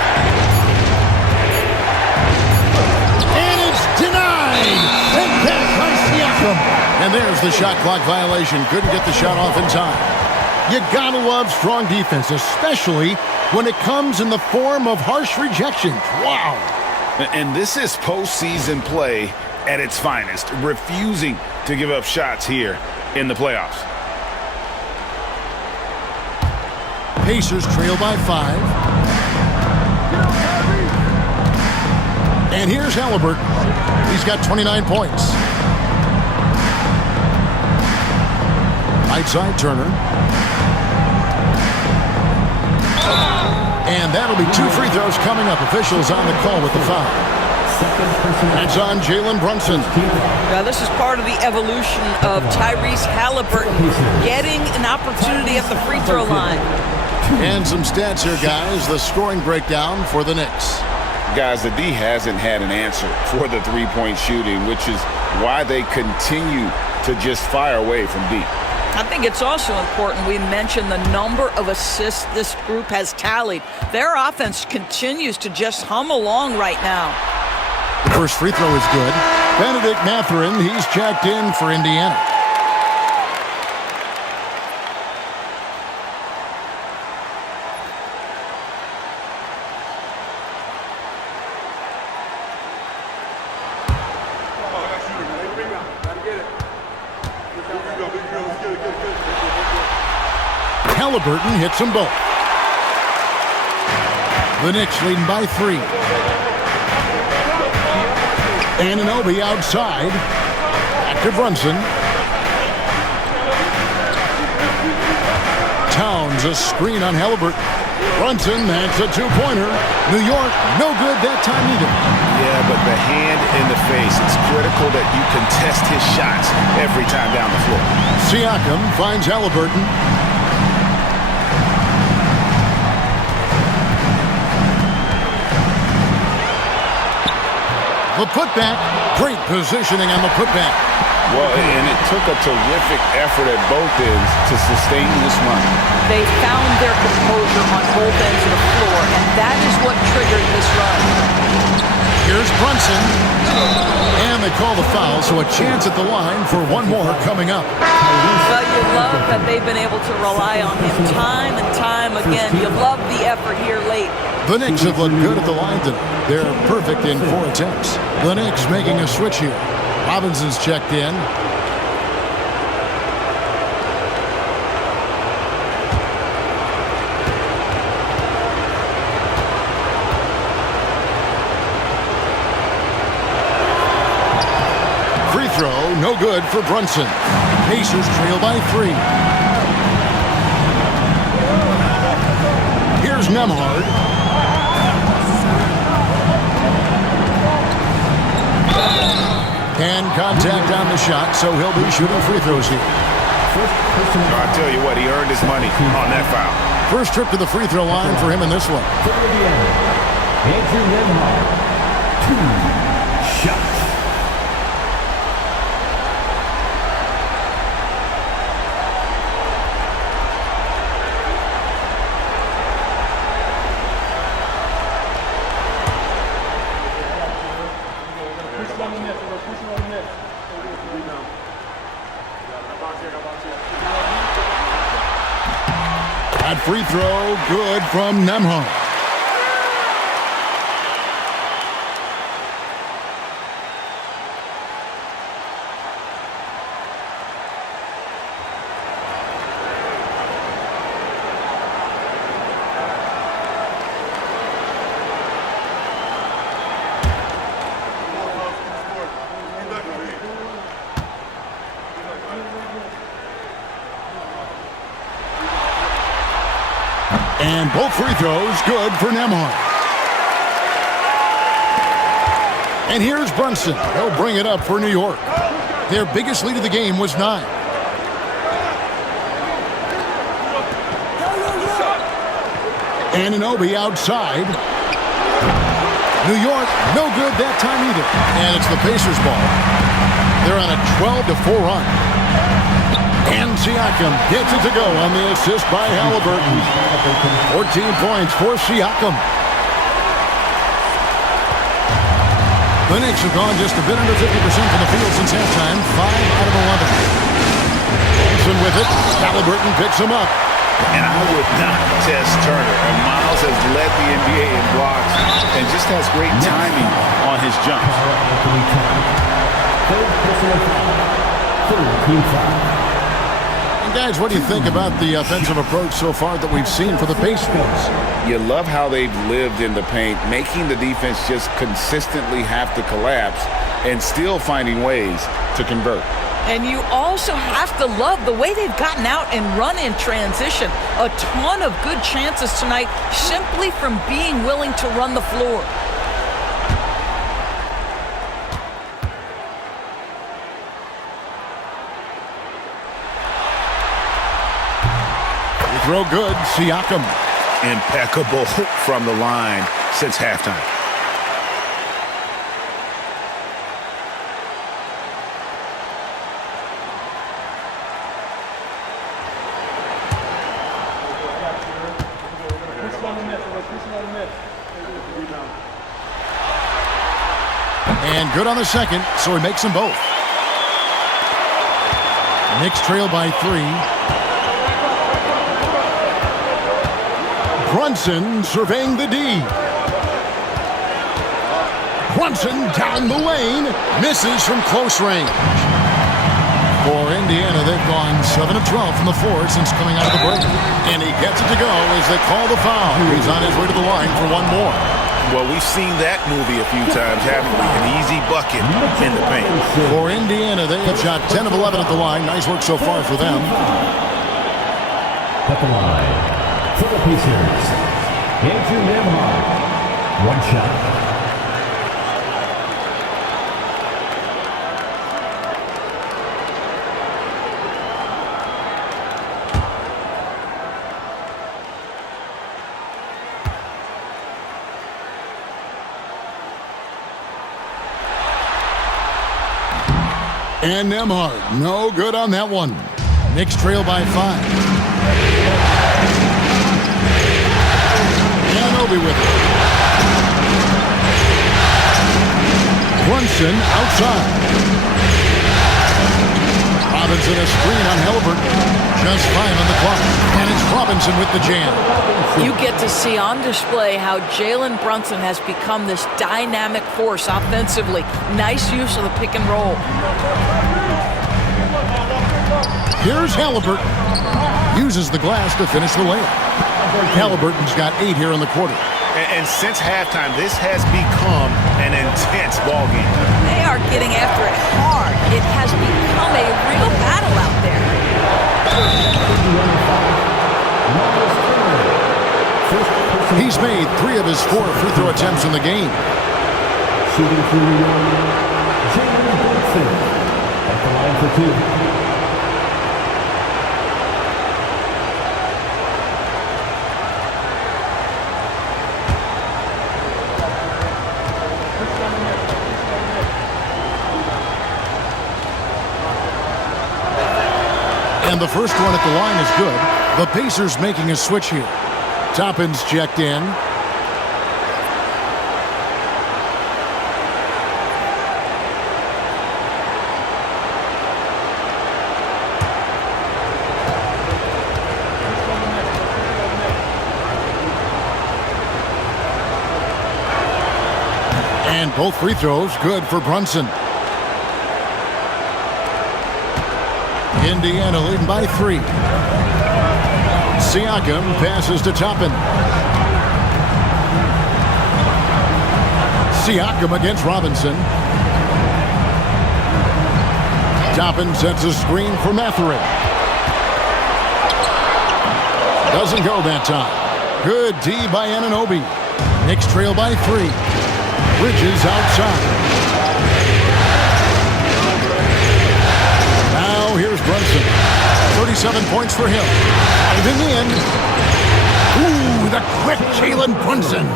And it's denied! And back by Siakam. And there's the shot clock violation. Couldn't get the shot off in time. You gotta love strong defense, especially when it comes in the form of harsh rejections. Wow! And this is postseason play at its finest, refusing to give up shots here in the playoffs. Pacers trail by 5. And here's Halliburton. He's got 29 points. Right side Turner. And that'll be 2 free throws coming up. Officials on the call with the foul. That's on Jalen Brunson. Now, this is part of the evolution of Tyrese Halliburton getting an opportunity at the free throw line. And some stats here, guys. The scoring breakdown for the Knicks. Guys, the D hasn't had an answer for the three-point shooting, which is why they continue to just fire away from deep. I think it's also important we mention the number of assists this group has tallied. Their offense continues to just hum along right now. The first free throw is good. Benedict Mathurin, he's checked in for Indiana. Halliburton hits them both. The Knicks leading by 3. Anunoby outside. Back to Brunson. Towns a screen on Halliburton. Brunson, that's a two-pointer. New York, no good that time either. Yeah, but the hand in the face. It's critical that you contest his shots every time down the floor. Siakam finds Halliburton. The putback. Great positioning on the putback. Well, and it took a terrific effort at both ends to sustain this run. They found their composure on both ends of the floor, and that is what triggered this run. Here's Brunson. And they call the foul, so a chance at the line for one more coming up. Well, you love that they've been able to rely on him time and time again. You love the effort here late. The Knicks have looked good at the line tonight. They're perfect in 4 attempts. The Knicks making a switch here. Robinson's checked in. Free throw, no good for Brunson. Pacers trail by 3. Here's Nembhard. And contact on the shot, so he'll be shooting free throws here. I'll tell you what, he earned his money on that foul. First trip to the free throw line for him in this one. Andrew Nembhard, 2 shots. That free throw, good from Nembhard. And both free throws good for Nembhard. And here's Brunson. He'll bring it up for New York. Their biggest lead of the game was 9. Anunoby outside. New York, no good that time either. And it's the Pacers ball. They're on a 12-4 run. And Siakam gets it to go on the assist by Halliburton. 14 points for Siakam. The Knicks have gone just a bit under 50% from the field since halftime. 5 out of 11. Thompson with it. Halliburton picks him up. And I would not test Turner. And Miles has led the NBA in blocks and just has great timing on his jumps. Third personal foul. Third team foul. Guys, what do you think about the offensive approach so far that we've seen for the Pacers? You love how they've lived in the paint, making the defense just consistently have to collapse and still finding ways to convert. And you also have to love the way they've gotten out and run in transition. A ton of good chances tonight simply from being willing to run the floor. Throw good, Siakam. Impeccable from the line since halftime. And good on the second, so he makes them both. Knicks trail by 3. Brunson surveying the D. Brunson down the lane. Misses from close range. For Indy. Indiana, they've gone 7 of 12 from the floor since coming out of the break. And he gets it to go as they call the foul. He's on his way to the line for one more. Well, we've seen that movie a few times, haven't we? An easy bucket in the paint. For Indiana, they have shot 10 of 11 at the line. Nice work so far for them. At the line, for the Pacers, Andrew Nembhard. One shot. And Nembhard, no good on that one. Knicks trail by 5. Anunoby with it. Brunson outside. Robinson a screen on Halliburton. Just 5 on the clock. And it's Robinson with the jam. You get to see on display how Jalen Brunson has become this dynamic force offensively. Nice use of the pick and roll. Here's Halliburton. Uses the glass to finish the layup. Halliburton's got 8 here in the quarter. And since halftime, this has become an intense ball game. They are getting after it hard. It has become a real battle out there. He's made 3 of his 4 free throw attempts in the game. Shooting for New York, Jalen Brunson at the line for 2. And the first one at the line is good. The Pacers making a switch here. Toppin's checked in. And both free throws good for Brunson. Indiana leading by 3. Siakam passes to Toppin. Siakam against Robinson. Toppin sets a screen for Mathurin. Doesn't go that time. Good D by Anunoby. Knicks trail by 3. Bridges outside. Here's Brunson. 37 points for him. Diving in. Ooh, the quick Jalen Brunson.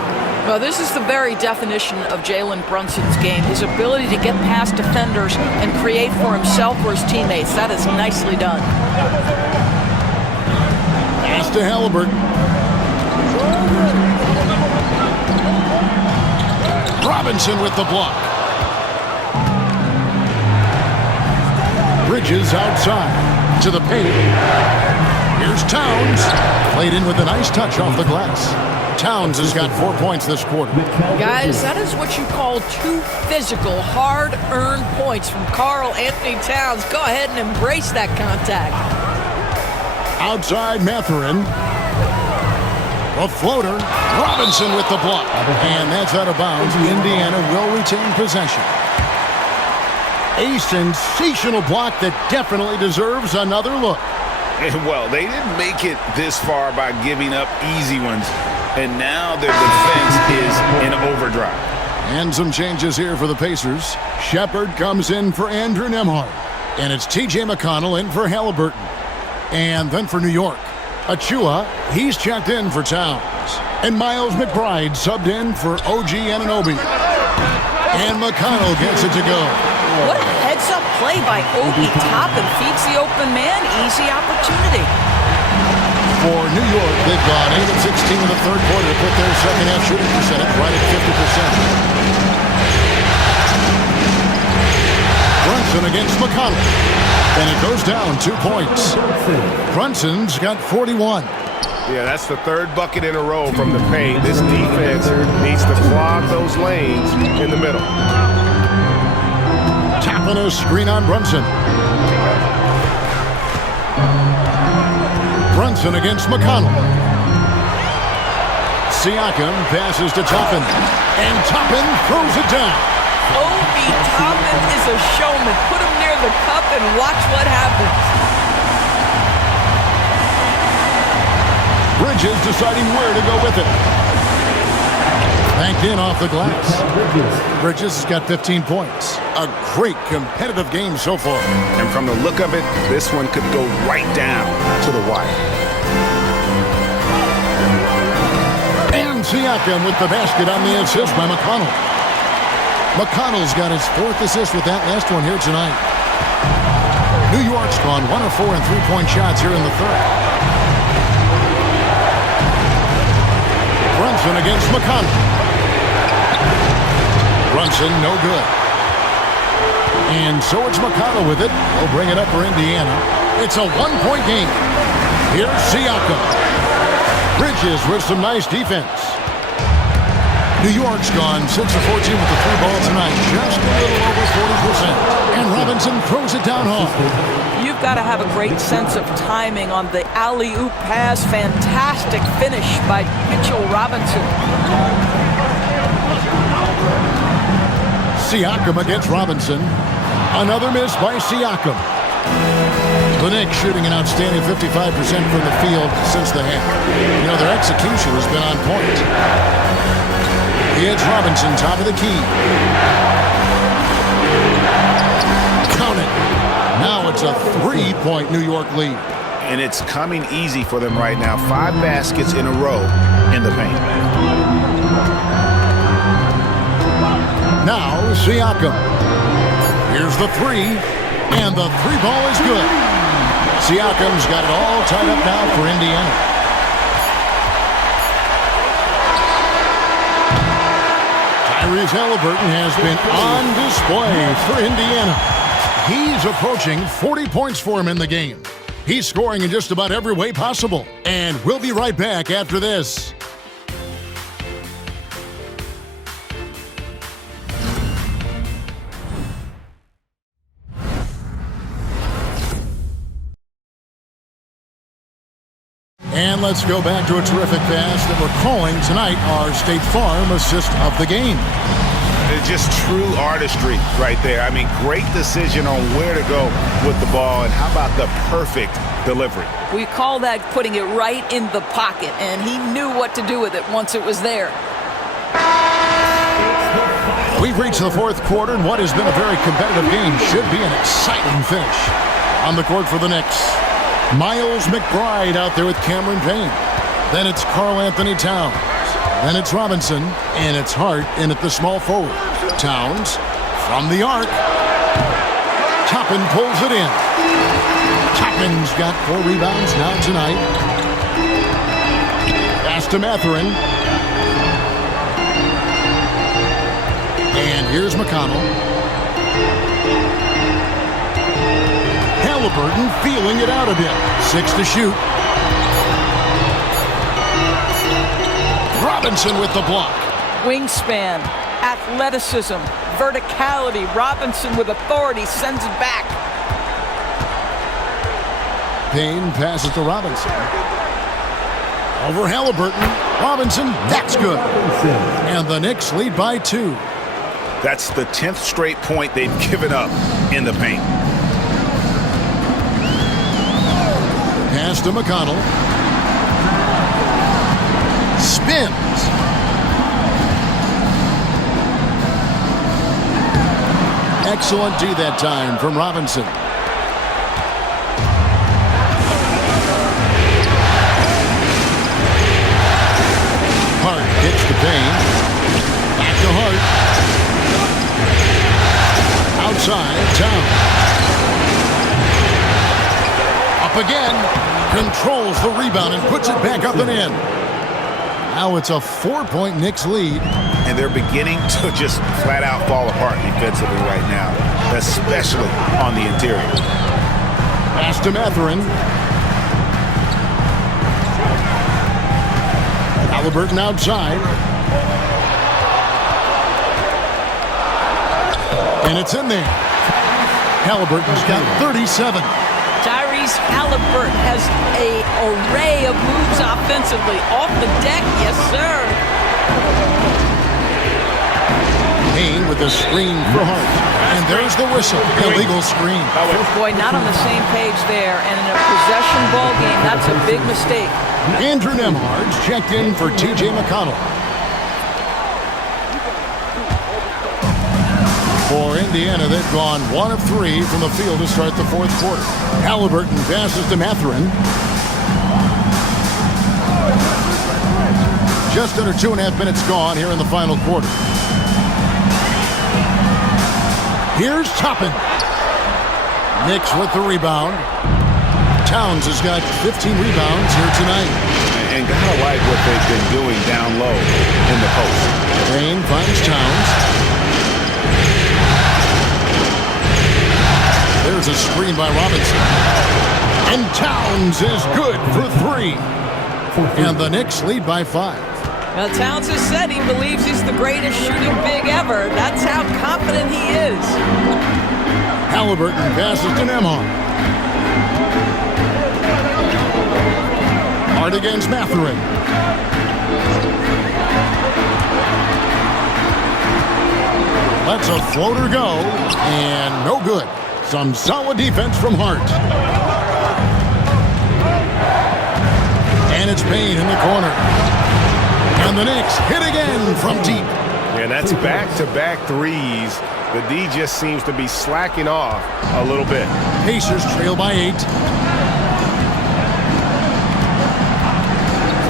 Well, this is the very definition of Jalen Brunson's game. His ability to get past defenders and create for himself or his teammates. That is nicely done. Pass to Halliburton. Robinson with the block. Bridges outside to the paint. Here's Towns. Played in with a nice touch off the glass. Towns has got 4 points this quarter. Guys, that is what you call 2 physical, hard-earned points from Karl Anthony Towns. Go ahead and embrace that contact. Outside Mathurin. A floater. Robinson with the block. And that's out of bounds. Indiana will retain possession. A sensational block that definitely deserves another look. Well, they didn't make it this far by giving up easy ones. And now their defense is in overdrive. And some changes here for the Pacers. Shepard comes in for Andrew Nembhard. And it's T.J. McConnell in for Halliburton. And then for New York, Achua, he's checked in for Towns. And Miles McBride subbed in for OG Anunoby. And McConnell gets it to go. What a heads-up play by Obi Toppin. Feeds the open man. Easy opportunity. For New York, they've gone 8 of 16 in the third quarter to put their second-half shooting percentage right at 50%. Brunson against McConnell. And it goes down 2 points. Brunson's got 41. Yeah, that's the 3rd bucket in a row from the paint. This defense needs to clog those lanes in the middle. Tapping a screen on Brunson. Brunson against McConnell. Siakam passes to Toppin, and Toppin throws it down. Obi Toppin is a showman. Put him near the cup and watch what happens. Bridges deciding where to go with it. Banked in off the glass. Bridges has got 15 points. A great competitive game so far. And from the look of it, this one could go right down to the wire. And Siakam with the basket on the assist by McConnell. McConnell's got his 4th assist with that last one here tonight. New York's gone 1 of 4 in three-point shots here in the 3rd. Brunson against McConnell. Brunson, no good. And so it's McConnell with it. He'll bring it up for Indiana. It's a 1-point game. Here's Siakam. Bridges with some nice defense. New York's gone 6 of 14 with the 3-ball tonight. Just a little over 40%. And Robinson throws it down hard. You've got to have a great sense of timing on the alley-oop pass. Fantastic finish by Mitchell Robinson. Siakam against Robinson. Another miss by Siakam. The Knicks shooting an outstanding 55% from the field since the half. You know, their execution has been on point. It's Robinson, top of the key. Count it. Now it's a 3-point New York lead. And it's coming easy for them right now. 5 baskets in a row in the paint. Now Siakam. Here's the 3, and the 3-ball is good. Siakam's got it all tied up now for Indiana. Tyrese Halliburton has been on display for Indiana. He's approaching 40 points for him in the game. He's scoring in just about every way possible. And we'll be right back after this. And let's go back to a terrific pass that we're calling tonight our State Farm assist of the game. It's just true artistry right there. I mean, great decision on where to go with the ball, and how about the perfect delivery? We call that putting it right in the pocket, and he knew what to do with it once it was there. We've reached the 4th quarter, and what has been a very competitive game should be an exciting finish. On the court for the Knicks, Miles McBride out there with Cameron Payne. Then it's Karl Anthony Towns. Then it's Robinson, and it's Hart in at the small forward. Towns from the arc. Toppin pulls it in. Toppin's got 4 rebounds now tonight. Pass to Mathurin. And here's McConnell. Halliburton feeling it out a bit. 6 to shoot. Robinson with the block. Wingspan, athleticism, verticality. Robinson with authority sends it back. Payne passes to Robinson. Over Halliburton. Robinson, that's good. And the Knicks lead by 2. That's the 10th straight point they've given up in the paint. Pass to McConnell. Spins. Excellent D that time from Robinson. Hart hits the Payne. Back to Hart. Outside, Towns. Up again. Controls the rebound and puts it back up and in. Now it's a 4-point Knicks lead. And they're beginning to just flat out fall apart defensively right now, especially on the interior. Pass to Mathurin. Halliburton outside. And it's in there. Halliburton's got 37. Tyrese Tyrese Halliburton has an array of moves offensively. Off the deck, yes, sir. Payne with the screen for Hart. And there's the whistle. Illegal screen. Boy, not on the same page there. And in a possession ball game, that's a big mistake. Andrew Nembhard's checked in for T.J. McConnell. For Indiana, they've gone 1 of 3 from the field to start the fourth quarter. Halliburton passes to Mathurin. Just under 2.5 minutes gone here in the final quarter. Here's Toppin. Knicks with the rebound. Towns has got 15 rebounds here tonight. And gotta like what they've been doing down low in the post. Payne finds Towns. There's a screen by Robinson. And Towns is good for 3. And the Knicks lead by 5. Well, Towns has said he believes he's the greatest shooting big ever. That's how confident he is. Halliburton passes to Nembhard. Hard against Mathurin. Lets a floater go, and no good. Some solid defense from Hart. And it's Payne in the corner. And the Knicks hit again from deep. And that's back-to-back threes. The D just seems to be slacking off a little bit. Pacers trail by 8.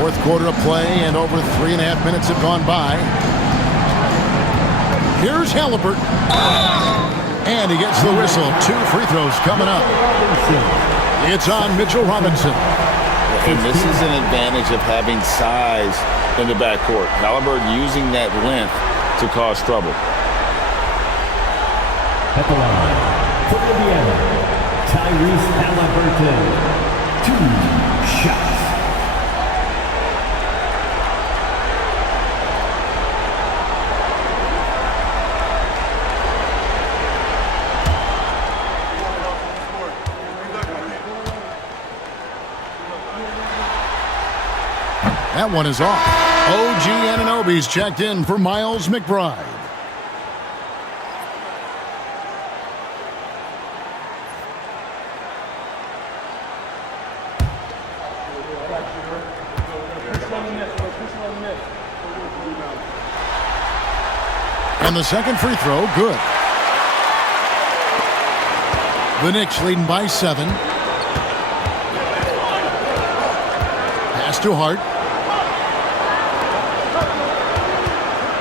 Fourth quarter of play, and over 3.5 minutes have gone by. Here's Halliburton. And he gets the whistle. 2 free throws coming up. It's on Mitchell Robinson. And this is an advantage of having size in the backcourt. Halliburton using that length to cause trouble. At the line, for Indiana, Tyrese Halliburton. 2 shots. That one is off. OG Anunoby's checked in for Miles McBride. And the second free throw, good. The Knicks leading by 7. Pass to Hart.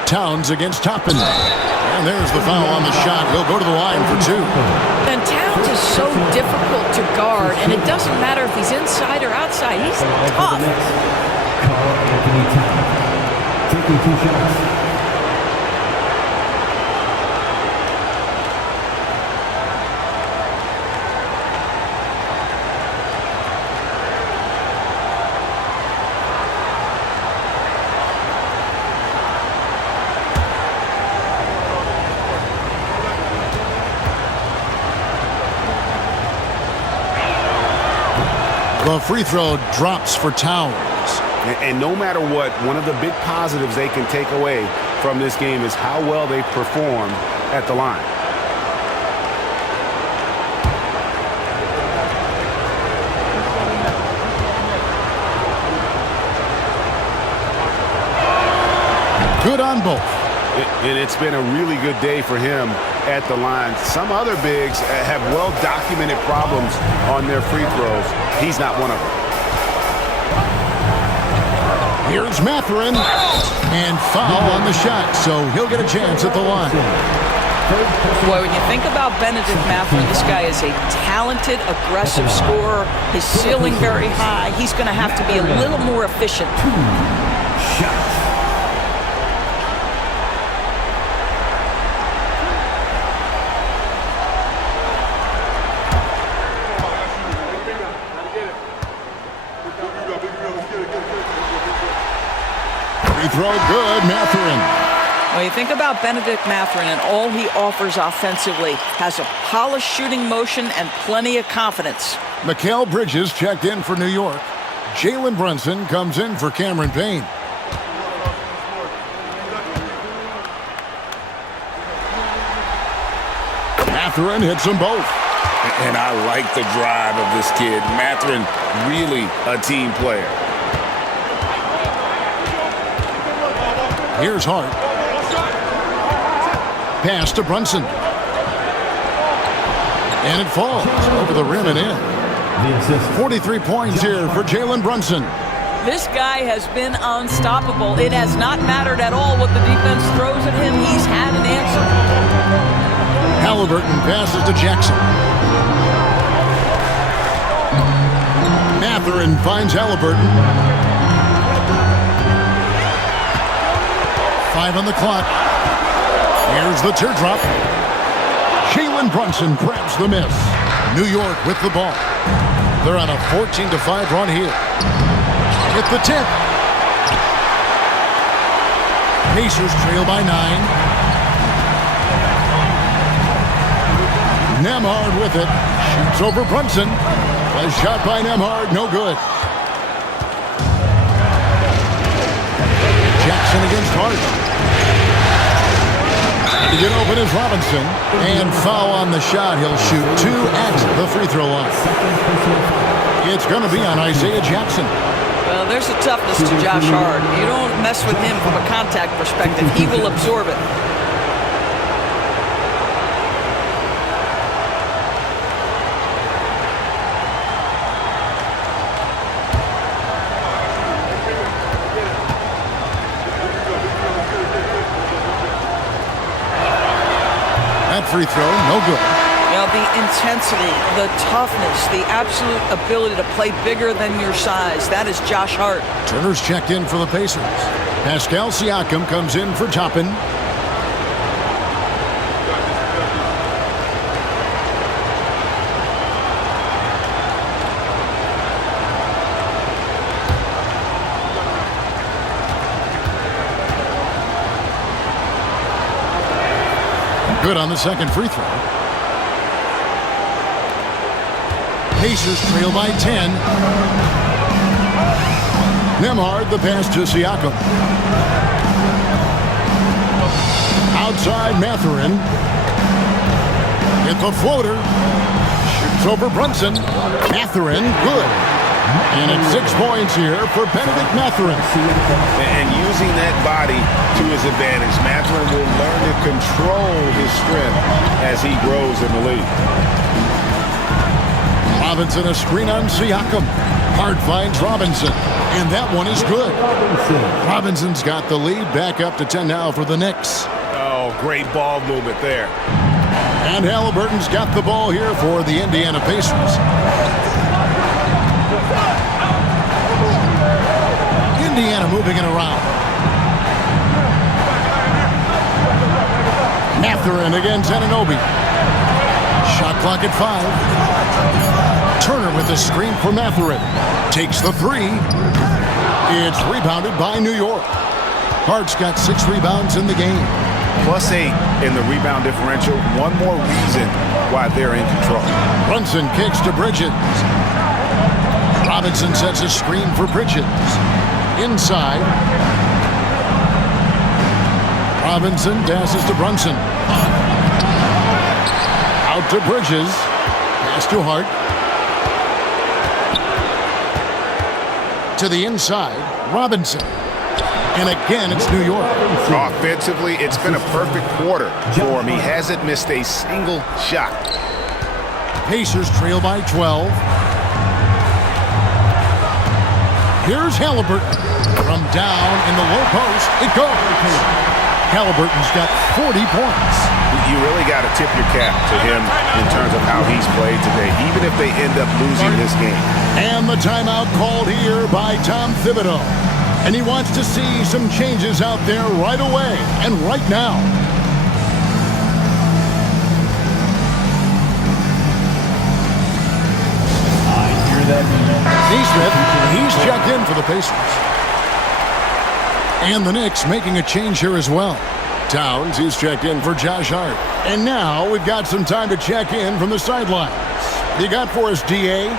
Towns against Toppin. And there's the foul on the shot. He'll go to the line for 2. And Towns is so difficult to guard, and it doesn't matter if he's inside or outside. He's tough. Taking 2 shots. The free throw drops for Towns. And no matter what, one of the big positives they can take away from this game is how well they perform at the line. Good on both. And it's been a really good day for him at the line. Some other bigs have well-documented problems on their free throws. He's not one of them. Here's Mathurin. And foul on the shot, so he'll get a chance at the line. Boy, when you think about Benedict Mathurin, this guy is a talented, aggressive scorer. His ceiling very high. He's going to have to be a little more efficient. 2 shots. Throw good, Mathurin. When you think about Benedict Mathurin and all he offers offensively, has a polished shooting motion and plenty of confidence. Mikal Bridges checked in for New York. Jalen Brunson comes in for Cameron Payne. Mathurin hits them both. And I like the drive of this kid. Mathurin, really a team player. Here's Hart. Pass to Brunson. And it falls over the rim and in. 43 points here for Jalen Brunson. This guy has been unstoppable. It has not mattered at all what the defense throws at him. He's had an answer. Halliburton passes to Jackson. Mathurin finds Halliburton. 5 on the clock. Here's the teardrop. Jalen Brunson grabs the miss. New York with the ball. They're on a 14-5 run here. With the tip. Pacers trail by 9. Nembhard with it. Shoots over Brunson. A shot by Nembhard, no good. Jackson against Hart. To get open is Robinson. And foul on the shot. He'll shoot 2 at the free throw line. It's going to be on Isaiah Jackson. Well, there's a toughness to Josh Hart. You don't mess with him from a contact perspective. He will absorb it. Free throw, no good. You know, the intensity, the toughness, the absolute ability to play bigger than your size. That is Josh Hart. Turner's checked in for the Pacers. Pascal Siakam comes in for Toppin. Good on the second free throw. Pacers trail by 10. Nembhard, the pass to Siakam. Outside Mathurin. Hit the floater. Shoots over Brunson. Mathurin, good. And it's 6 points here for Benedict Mathurin. And using that body to his advantage, Mathurin will learn to control his strength as he grows in the league. Robinson, a screen on Siakam. Hart finds Robinson, and that one is good. Robinson's got the lead, back up to 10 now for the Knicks. Oh, great ball movement there. And Halliburton's got the ball here for the Indiana Pacers. Indiana moving it around. Mathurin against Anunoby. Shot clock at 5. Turner with the screen for Mathurin. Takes the 3. It's rebounded by New York. Hart's got 6 rebounds in the game. +8 in the rebound differential. One more reason why they're in control. Brunson kicks to Bridges. Robinson sets a screen for Bridges. Inside. Robinson passes to Brunson. Out to Bridges. Pass to Hart. To the inside. Robinson. And again, it's New York. Offensively, it's been a perfect quarter for him. He hasn't missed a single shot. Pacers trail by 12. Here's Halliburton. From down in the low post, it goes. Halliburton's got 40 points. You really got to tip your cap to him in terms of how he's played today, even if they end up losing this game. And the timeout called here by Tom Thibodeau. And he wants to see some changes out there right away and right now. I hear that. Neesmith, he's checked in for the Pacers. And the Knicks making a change here as well. Towns, he's checked in for Josh Hart. And now we've got some time to check in from the sidelines. you got for us, DA?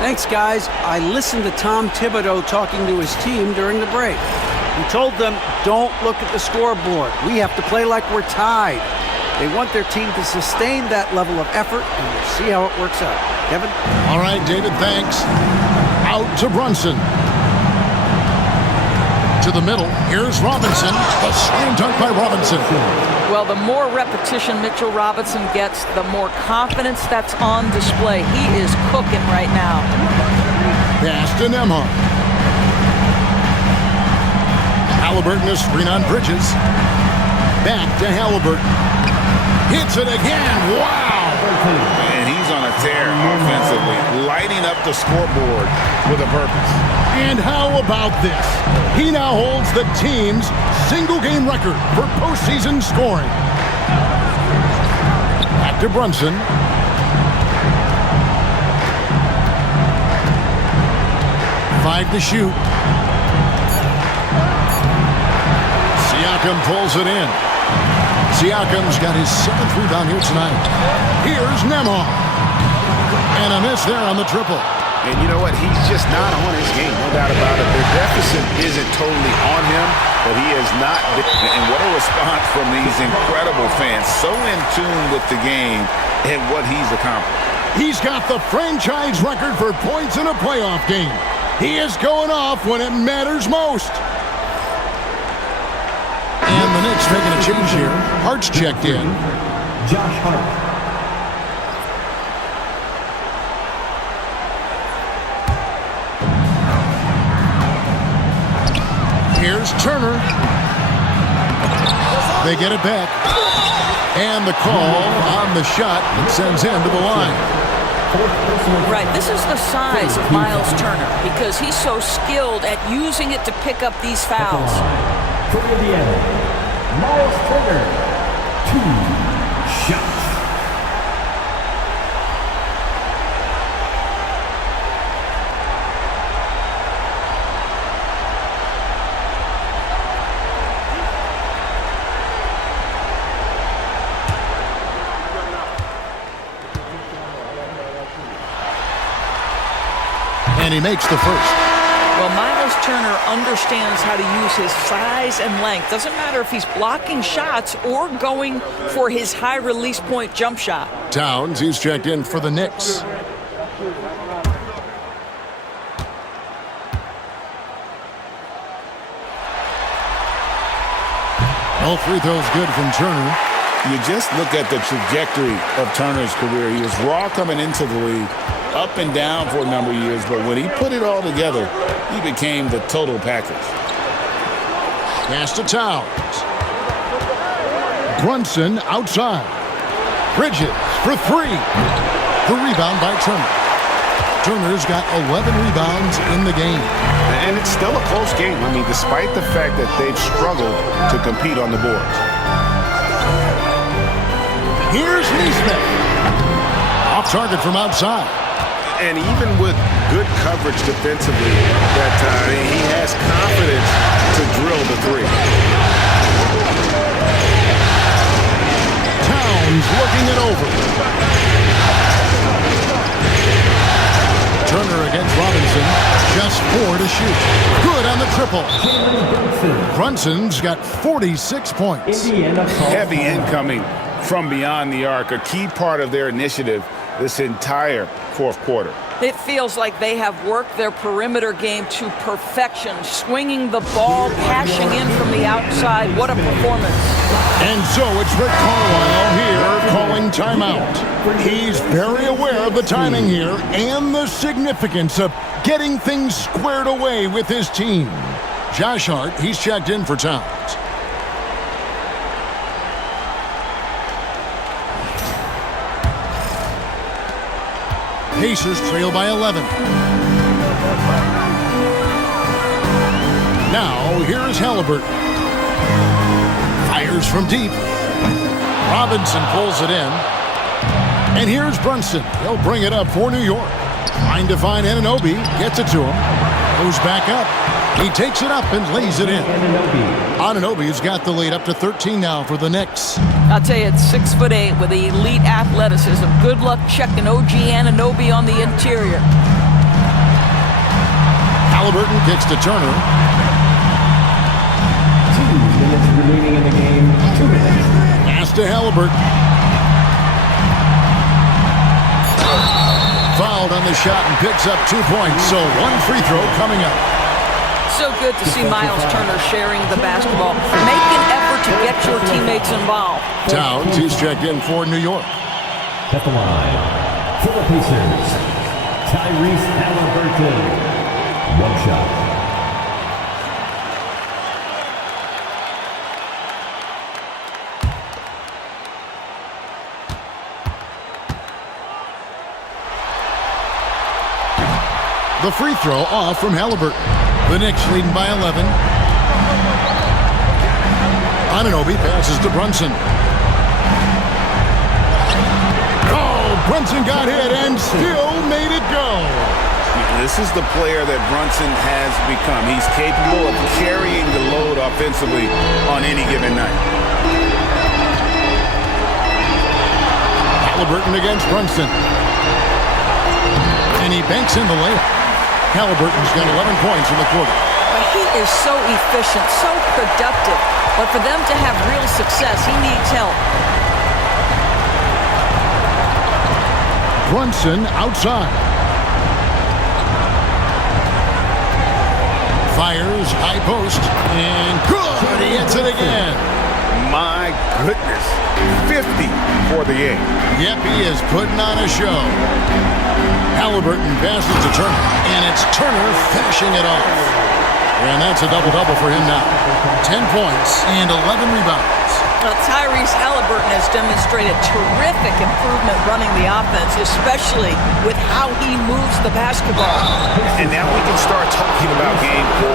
Thanks, guys. I listened to Tom Thibodeau talking to his team during the break. He told them, don't look at the scoreboard. We have to play like we're tied. They want their team to sustain that level of effort, and we'll see how it works out. Kevin? All right, David, thanks. Out to Brunson. To the middle. Here's Robinson. The slam dunk by Robinson. Well, the more repetition Mitchell Robinson gets, the more confidence that's on display. He is cooking right now. Pass to Nembhard. Halliburton is screen on Bridges. Back to Halliburton. Hits it again. Wow! And he's on a tear offensively, lighting up the scoreboard with a purpose. And how about this? He now holds the team's single-game record for postseason scoring. Back to Brunson. Five to shoot. Siakam pulls it in. Siakam's got his 7th rebound here tonight. Here's Nembhard. And a miss there on the triple. And you know what? He's just not on his game, no doubt about it. Their deficit isn't totally on him, but he is not. And what a response from these incredible fans. So in tune with the game and what he's accomplished. He's got the franchise record for points in a playoff game. He is going off when it matters most. And the Knicks making a change here. Hart's checked in. Josh Hart. Here's Turner. They get it back. And the call on the shot that sends him to the line. Right, this is the size of Miles Turner because he's so skilled at using it to pick up these fouls. For Indiana, Miles Turner, 2 shots. And he makes the first. Well, Miles Turner understands how to use his size and length. Doesn't matter if he's blocking shots or going for his high release point jump shot. Towns, he's checked in for the Knicks. All free throws good from Turner. You just look at the trajectory of Turner's career. He was raw coming into the league, up and down for a number of years, but when he put it all together, he became the total package. Pass to Towns. Brunson outside. Bridges for 3. The rebound by Turner. Turner's got 11 rebounds in the game. And it's still a close game. I mean, despite the fact that they've struggled to compete on the boards. Here's Neesmith. Off target from outside. And even with good coverage defensively that time, he has confidence to drill the 3. Towns looking it over. Turner against Robinson. Just 4 to shoot. Good on the triple. Brunson's got 46 points. Heavy incoming from beyond the arc, a key part of their initiative this entire fourth quarter. It feels like they have worked their perimeter game to perfection, swinging the ball, cashing in from the outside. What a performance. And so it's Rick Carlisle here calling timeout. He's very aware of the timing here and the significance of getting things squared away with his team. Josh Hart, he's checked in for Towns. Pacers trail by 11. Now, here is Halliburton. Fires from deep. Robinson pulls it in. And here's Brunson. He'll bring it up for New York. Trying to find Anunoby. Gets it to him. Goes back up. He takes it up and lays it in. Anunoby's got the lead up to 13 now for the Knicks. I'll tell you, it's 6'8" with elite athleticism. Good luck checking OG Anunoby on the interior. Halliburton kicks to Turner. 2 minutes remaining in the game. 2 minutes. Pass to Halliburton. Fouled on the shot and picks up 2 points. So 1 free throw coming up. So good to see Miles Turner sharing the basketball. Make an effort to get your teammates involved. Towns, he's checked in for New York. At the line, for the Pacers, Tyrese Halliburton. 1 shot. The free throw off from Halliburton. The Knicks leading by 11. Anunoby passes to Brunson. Oh, Brunson got hit and still made it go. This is the player that Brunson has become. He's capable of carrying the load offensively on any given night. Halliburton against Brunson. And he banks in the layup. Halliburton's got 11 points in the quarter. He is so efficient, so productive. But for them to have real success, he needs help. Brunson outside. Fires, high post, and good! He hits it again. My goodness. 50 for the game. Yep, he is putting on a show. Halliburton passes to Turner, and it's Turner finishing it off. And that's a double-double for him now. 10 points and 11 rebounds. Well, Tyrese Halliburton has demonstrated terrific improvement running the offense, especially with how he moves the basketball. And now we can start talking about game 4.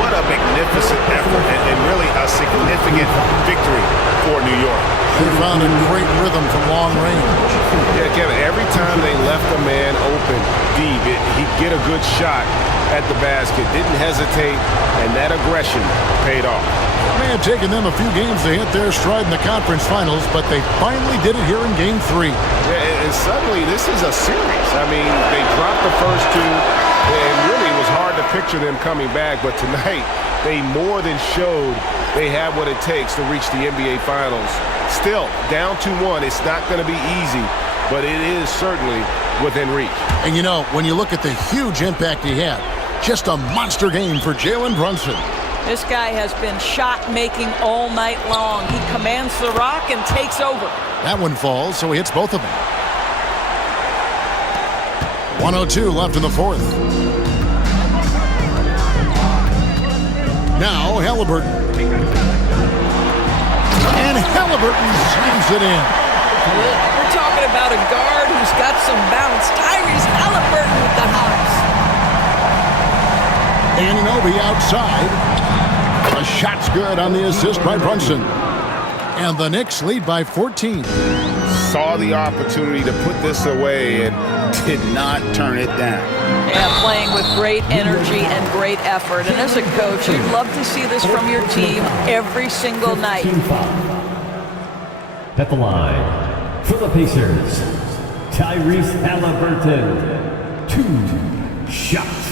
What a magnificent effort and really a significant victory for New York. They found a great rhythm from long range. Yeah, Kevin, every time they left a man open deep, he'd get a good shot at the basket, didn't hesitate, and that aggression paid off. It may have taken them a few games to hit their stride in the conference finals, but they finally did it here in Game 3. Yeah, and suddenly this is a series. I mean, they dropped the first 2, and really it was hard to picture them coming back, but tonight they more than showed they have what it takes to reach the NBA Finals. Still, down 2-1, it's not going to be easy, but it is certainly within reach. And you know, when you look at the huge impact he had, just a monster game for Jalen Brunson. This guy has been shot-making all night long. He commands the rock and takes over. That one falls, so he hits both of them. 1:02 left in the 4th. Now Halliburton. And Halliburton slams it in. We're talking about a guard who's got some bounce. Tyrese Halliburton with the hops. Anunoby outside. The shot's good on the assist by Brunson. And the Knicks lead by 14. Saw the opportunity to put this away and did not turn it down. Yeah, playing with great energy and great effort. And as a coach, you'd love to see this from your team every single night. At the line, for the Pacers, Tyrese Halliburton. 2 shots.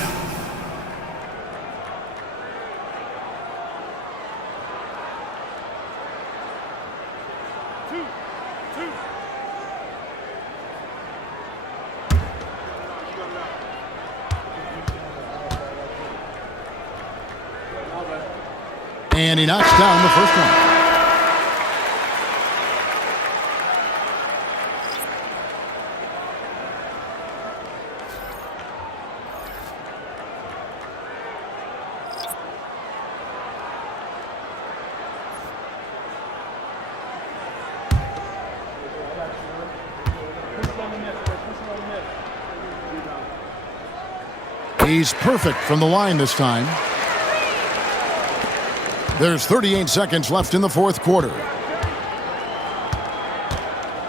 And he knocks down the first one. He's perfect from the line this time. There's 38 seconds left in the 4th quarter.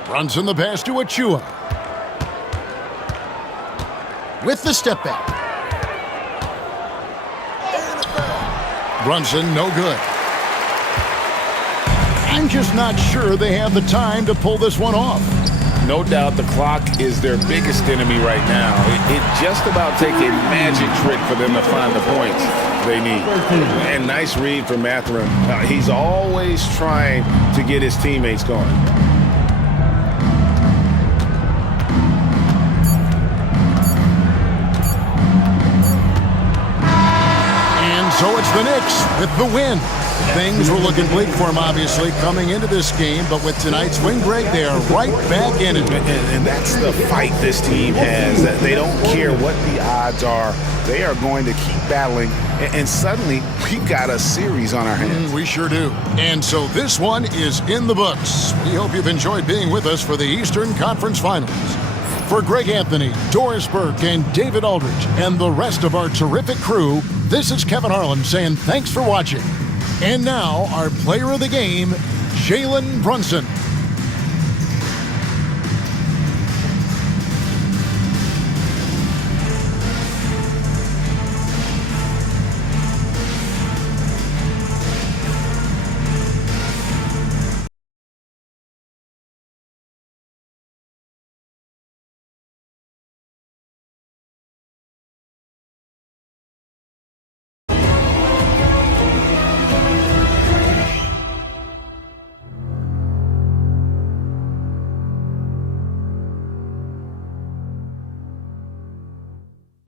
Brunson the pass to Achua. With the step back. Brunson no good. I'm just not sure they have the time to pull this one off. No doubt the clock is their biggest enemy right now. It just about takes a magic trick for them to find the points they need. And nice read from Mathurin. He's always trying to get his teammates going. And so it's the Knicks with the win. Things were looking bleak for them, obviously, coming into this game, but with tonight's win, Greg, they are right back in it. And that's the fight this team has. That they don't care what the odds are. They are going to keep battling, and suddenly we've got a series on our hands. We sure do. And so this one is in the books. We hope you've enjoyed being with us for the Eastern Conference Finals. For Greg Anthony, Doris Burke, and David Aldridge, and the rest of our terrific crew, this is Kevin Harlan saying thanks for watching. And now, our player of the game, Jalen Brunson.